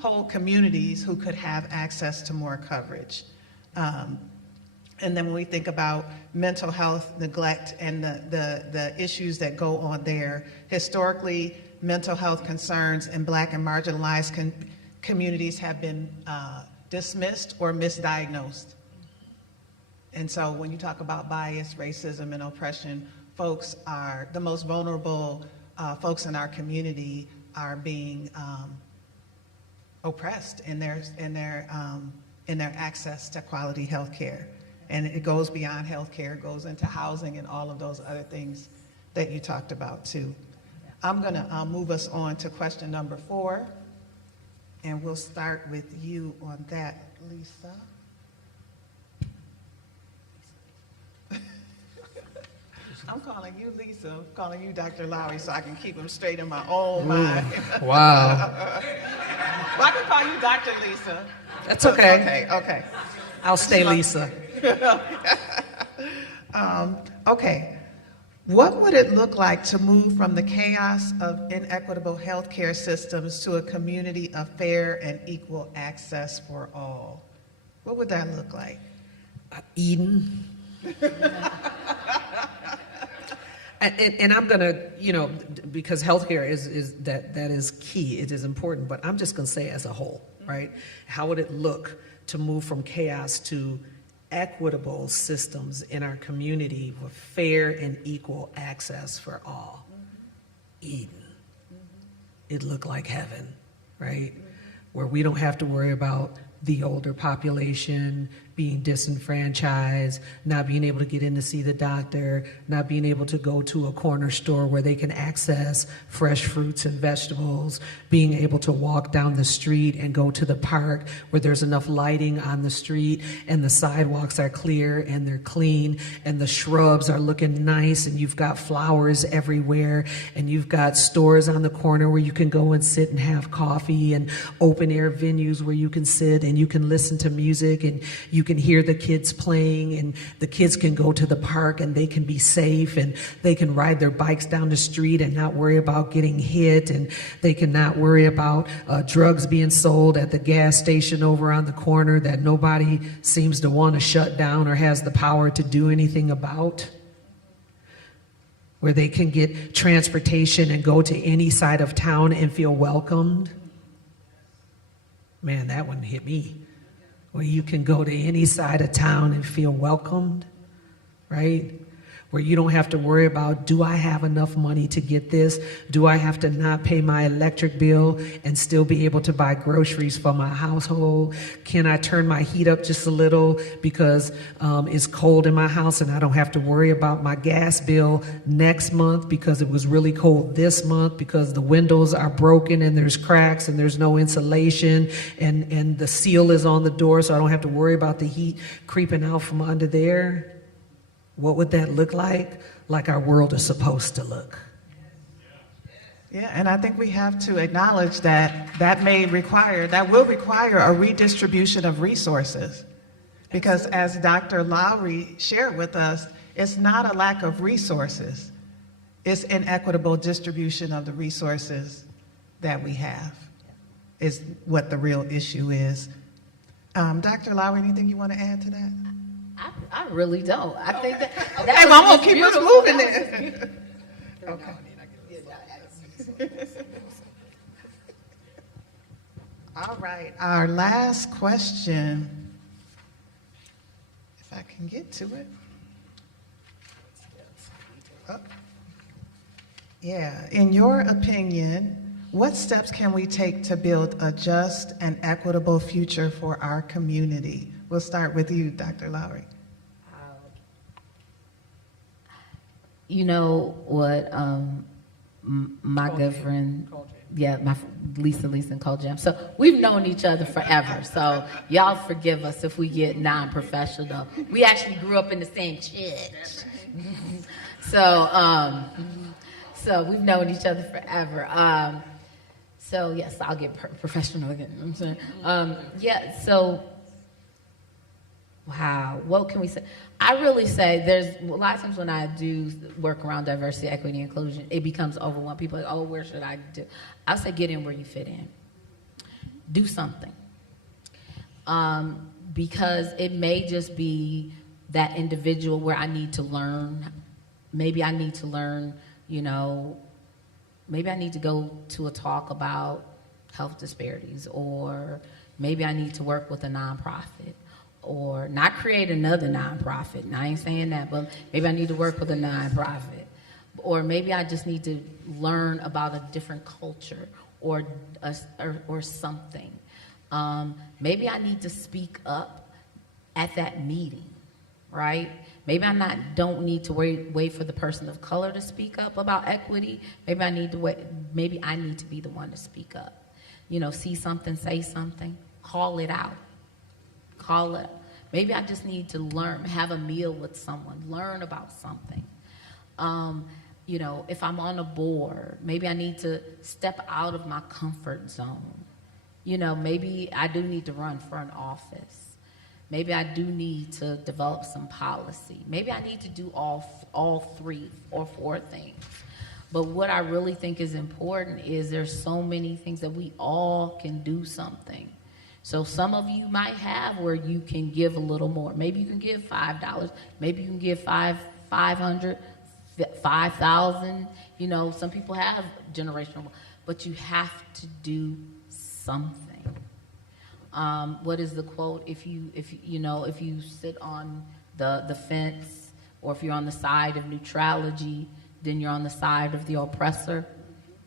whole communities who could have access to more coverage. And then when we think about mental health neglect and the issues that go on there, historically, mental health concerns in Black and marginalized communities have been dismissed or misdiagnosed. And so when you talk about bias, racism, and oppression, folks are, the most vulnerable folks in our community are being oppressed in their access to quality health care. And it goes beyond health care, it goes into housing and all of those other things that you talked about too. I'm gonna move us on to question number 4, and we'll start with you on that, Lisa. I'm calling you Lisa, I'm calling you Dr. Lowery so I can keep them straight in my own mind. Wow. Well, I can call you Dr. Lisa. That's okay. Okay. I'll stay Lisa. Okay. What would it look like to move from the chaos of inequitable healthcare systems to a community of fair and equal access for all? What would that look like? Eden. And I'm gonna, because healthcare is that is key. It is important, but I'm just gonna say as a whole, right? How would it look to move from chaos to equitable systems in our community with fair and equal access for all? Eden. It looked like heaven, right? Where we don't have to worry about the older population being disenfranchised, not being able to get in to see the doctor, not being able to go to a corner store where they can access fresh fruits and vegetables, being able to walk down the street and go to the park where there's enough lighting on the street and the sidewalks are clear and they're clean and the shrubs are looking nice and you've got flowers everywhere and you've got stores on the corner where you can go and sit and have coffee and open air venues where you can sit and you can listen to music and you can hear the kids playing and the kids can go to the park and they can be safe and they can ride their bikes down the street and not worry about getting hit and they can not worry about drugs being sold at the gas station over on the corner that nobody seems to want to shut down or has the power to do anything about, where they can get transportation and go to any side of town and feel welcomed. Man, that one hit me. Where you can go to any side of town and feel welcomed, right? Where you don't have to worry about, do I have enough money to get this? Do I have to not pay my electric bill and still be able to buy groceries for my household? Can I turn my heat up just a little because it's cold in my house and I don't have to worry about my gas bill next month because it was really cold this month because the windows are broken and there's cracks and there's no insulation and the seal is on the door so I don't have to worry about the heat creeping out from under there? What would that look like? Like our world is supposed to look. Yeah, and I think we have to acknowledge that that will require a redistribution of resources. Because as Dr. Lowery shared with us, it's not a lack of resources. It's inequitable distribution of the resources that we have is what the real issue is. Dr. Lowery, anything you want to add to that? I really don't. I think that. Okay, well, I'm gonna keep us moving there. Okay. All right, our last question, if I can get to it. Oh. Yeah, in your opinion, what steps can we take to build a just and equitable future for our community? We'll start with you, Dr. Lowery. You know what, my good friend, my Lisa and Cole Jam. So we've known each other forever. So y'all forgive us if we get non-professional. We actually grew up in the same church. So we've known each other forever. So yes, I'll get professional again. You know what I'm saying? So. Wow, what can we say? I really say there's a lot of times when I do work around diversity, equity, and inclusion, it becomes overwhelming. People are like, oh, where should I do? I say get in where you fit in. Do something. Because it may just be that individual where I need to learn. Maybe I need to learn, maybe I need to go to a talk about health disparities, or maybe I need to work with a nonprofit. or not create another nonprofit. And I ain't saying that, but maybe I need to work with a nonprofit. Or maybe I just need to learn about a different culture or something. Maybe I need to speak up at that meeting, right? Maybe don't need to wait for the person of color to speak up about equity. Maybe I need to be the one to speak up. You know, see something, say something, call it out. Call it. Maybe I just need to learn, have a meal with someone, learn about something. You know, if I'm on a board, maybe I need to step out of my comfort zone. You know, maybe I do need to run for an office. Maybe I do need to develop some policy. Maybe I need to do all 3 or 4 things. But what I really think is important is there's so many things that we all can do something. So some of you might have where you can give a little more. Maybe you can give $5. Maybe you can give $500, $5,000. You know, some people have generational, but you have to do something. What is the quote? If you sit on the fence, or if you're on the side of neutrality, then you're on the side of the oppressor.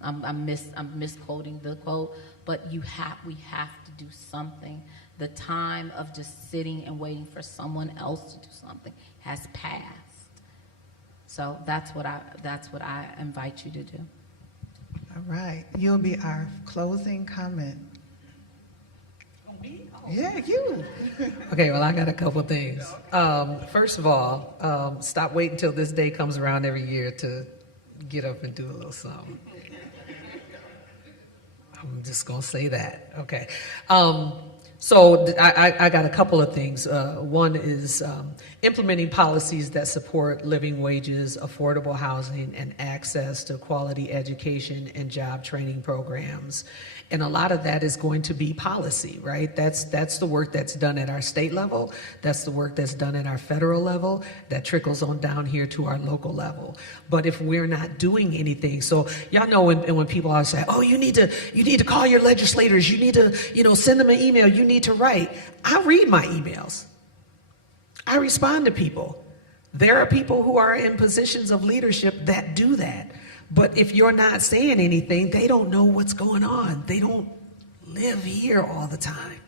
I'm misquoting the quote, but we have to do something. The time of just sitting and waiting for someone else to do something has passed. So that's what I invite you to do. All right, you'll be our closing comment. Yeah, you. Okay, well, I got a couple things. First of all, stop waiting until this day comes around every year to get up and do a little something. I'm just going to say that. Okay. So I got a couple of things. One is implementing policies that support living wages, affordable housing, and access to quality education and job training programs. And a lot of that is going to be policy, right? That's the work that's done at our state level. That's the work that's done at our federal level that trickles on down here to our local level. But if we're not doing anything, so y'all know when people are saying, oh, you need to call your legislators, you need to, send them an email, you need to write. I read my emails. I respond to people. There are people who are in positions of leadership that do that. But if you're not saying anything, they don't know what's going on. They don't live here all the time.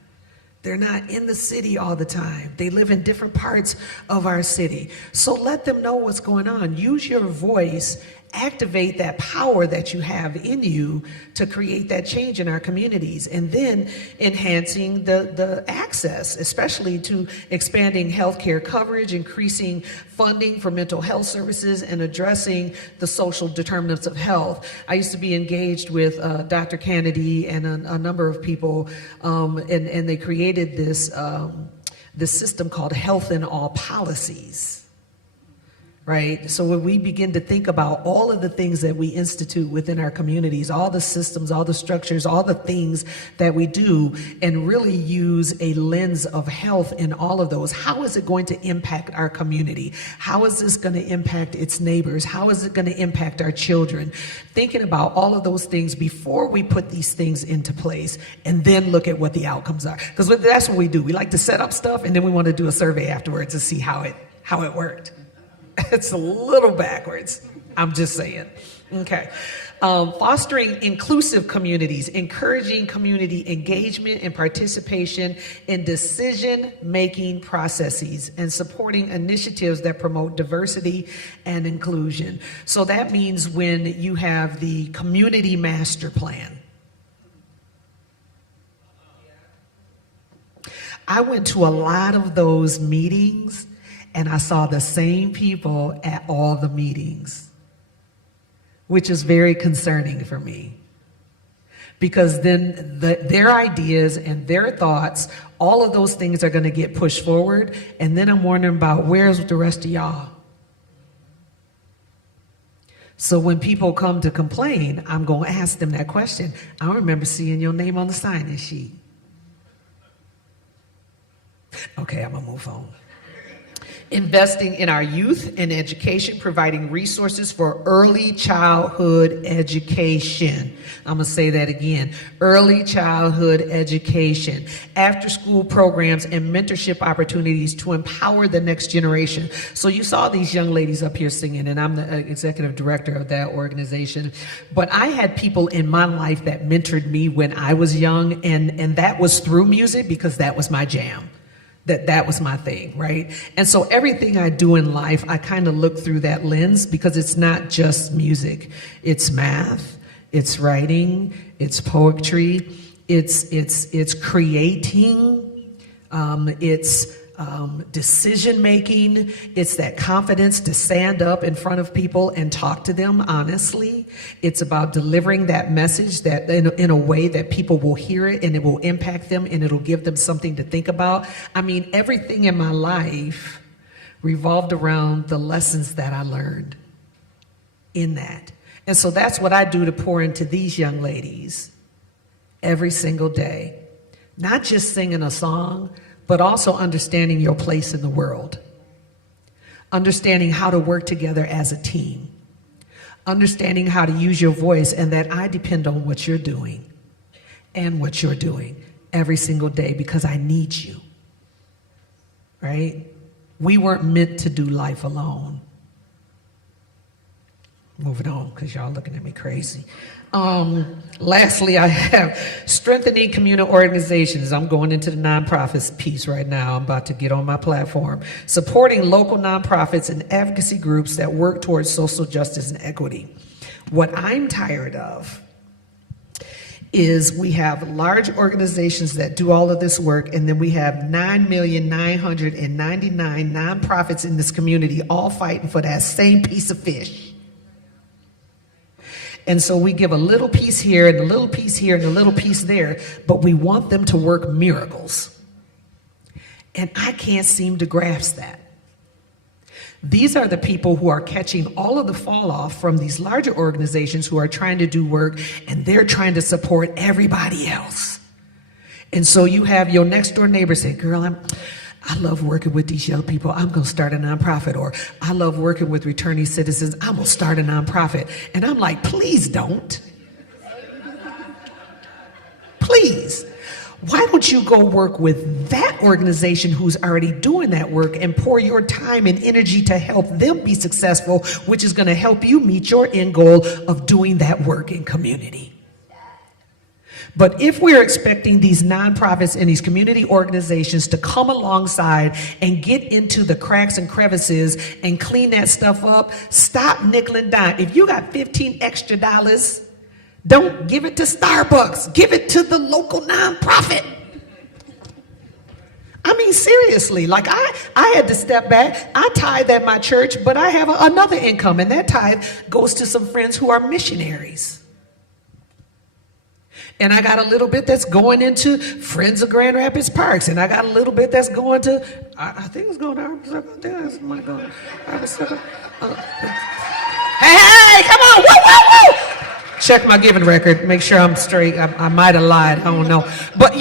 They're not in the city all the time. They live in different parts of our city. So let them know what's going on. Use your voice. Activate that power that you have in you to create that change in our communities, and then enhancing the access, especially to expanding healthcare coverage, increasing funding for mental health services, and addressing the social determinants of health. I used to be engaged with Dr. Kennedy and a number of people, and they created this system called Health in All Policies. Right? So when we begin to think about all of the things that we institute within our communities, all the systems, all the structures, all the things that we do, and really use a lens of health in all of those, how is it going to impact our community? How is this going to impact its neighbors? How is it going to impact our children? Thinking about all of those things before we put these things into place, and then look at what the outcomes are. Because that's what we do. We like to set up stuff, and then we want to do a survey afterwards to see how it worked. It's a little backwards. I'm just saying. Okay. Fostering inclusive communities, encouraging community engagement and participation in decision-making processes, and supporting initiatives that promote diversity and inclusion. So that means when you have the community master plan. I went to a lot of those meetings, and I saw the same people at all the meetings, which is very concerning for me. Because then their ideas and their thoughts, all of those things are going to get pushed forward, and then I'm wondering about where's the rest of y'all? So when people come to complain, I'm going to ask them that question. I remember seeing your name on the sign-in sheet. Okay, I'm going to move on. investing in our youth and education, providing resources for early childhood education. I'm going to say that again. Early childhood education, after-school programs, and mentorship opportunities to empower the next generation. So you saw these young ladies up here singing, and I'm the executive director of that organization. But I had people in my life that mentored me when I was young, and that was through music because that was my jam. That was my thing, right? And so everything I do in life, I kind of look through that lens because it's not just music. It's math, it's writing, it's poetry, it's creating, it's decision making, it's that confidence to stand up in front of people and talk to them honestly. It's about delivering that message that in a way that people will hear it and it will impact them and it'll give them something to think about. I mean, everything in my life revolved around the lessons that I learned in that. And so that's what I do to pour into these young ladies every single day. Not just singing a song, but also understanding your place in the world, understanding how to work together as a team, understanding how to use your voice, and that I depend on what you're doing and what you're doing every single day because I need you, right? We weren't meant to do life alone. Moving on, because y'all looking at me crazy. Lastly, I have strengthening community organizations. I'm going into the nonprofits piece right now. I'm about to get on my platform. Supporting local nonprofits and advocacy groups that work towards social justice and equity. What I'm tired of is we have large organizations that do all of this work, and then we have 9,999 nonprofits in this community all fighting for that same piece of fish. And so we give a little piece here and a little piece here and a little piece there, but we want them to work miracles. And I can't seem to grasp that. These are the people who are catching all of the fall off from these larger organizations who are trying to do work, and they're trying to support everybody else. And so you have your next door neighbor say, girl, I love working with these young people. I'm going to start a nonprofit. Or I love working with returning citizens. I'm going to start a nonprofit. And I'm like, please don't. Please. Why don't you go work with that organization who's already doing that work and pour your time and energy to help them be successful, which is going to help you meet your end goal of doing that work in community. But if we're expecting these nonprofits and these community organizations to come alongside and get into the cracks and crevices and clean that stuff up, stop nickel and dime. If you got $15 extra, don't give it to Starbucks. Give it to the local nonprofit. I mean, seriously, like I had to step back. I tithe at my church, but I have another income, and that tithe goes to some friends who are missionaries. And I got a little bit that's going into Friends of Grand Rapids Parks. And I got a little bit that's going to, I think it's going to Arbor Circle. Hey, come on, woo, woo, woo. Check my giving record, make sure I'm straight. I might have lied, I don't know. But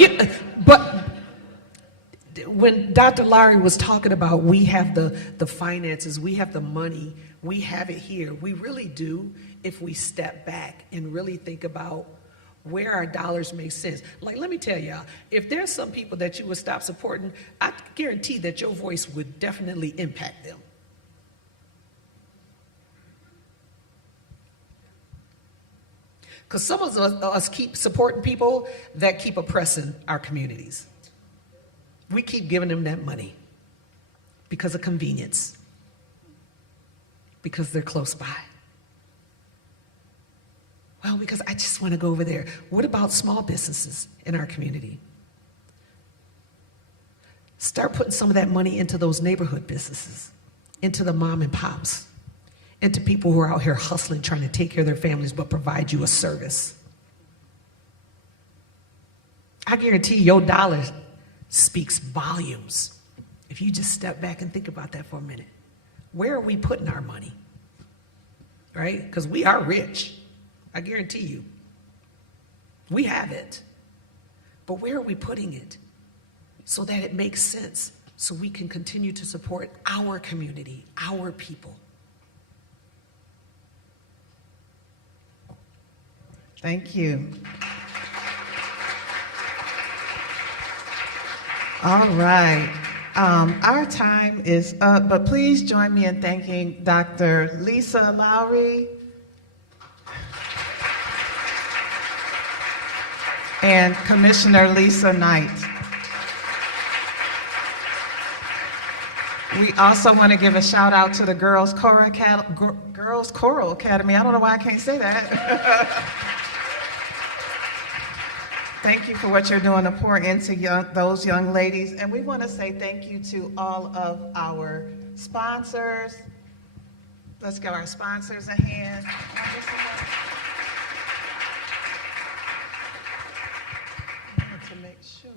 when Dr. Lowery was talking about we have the finances, we have the money, we have it here. We really do if we step back and really think about where our dollars make sense. Like, let me tell y'all, if there's some people that you would stop supporting, I guarantee that your voice would definitely impact them. Because some of us keep supporting people that keep oppressing our communities. We keep giving them that money because of convenience, because they're close by. Well, because I just want to go over there. What about small businesses in our community? Start putting some of that money into those neighborhood businesses, into the mom and pops, into people who are out here hustling, trying to take care of their families, but provide you a service. I guarantee your dollar speaks volumes. If you just step back and think about that for a minute. Where are we putting our money? Right? Because we are rich. I guarantee you. We have it. But where are we putting it so that it makes sense? so we can continue to support our community, our people. Thank you. All right. Our time is up, but please join me in thanking Dr. Lisa Lowery and Commissioner Lisa Knight. We also want to give a shout out to the Girls Choral Academy. I don't know why I can't say that. Thank you for what you're doing to pour into those young ladies. And we want to say thank you to all of our sponsors. Let's give our sponsors a hand. I want to make sure.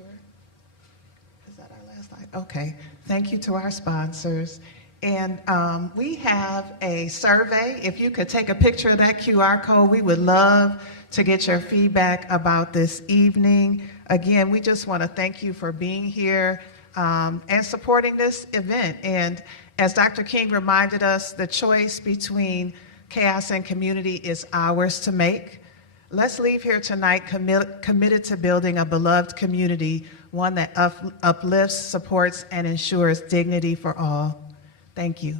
Is that our last slide? Okay. Thank you to our sponsors. And we have a survey. If you could take a picture of that QR code, we would love to get your feedback about this evening. Again, we just want to thank you for being here and supporting this event. And as Dr. King reminded us, the choice between chaos and community is ours to make. Let's leave here tonight committed to building a beloved community, one that uplifts, supports, and ensures dignity for all. Thank you.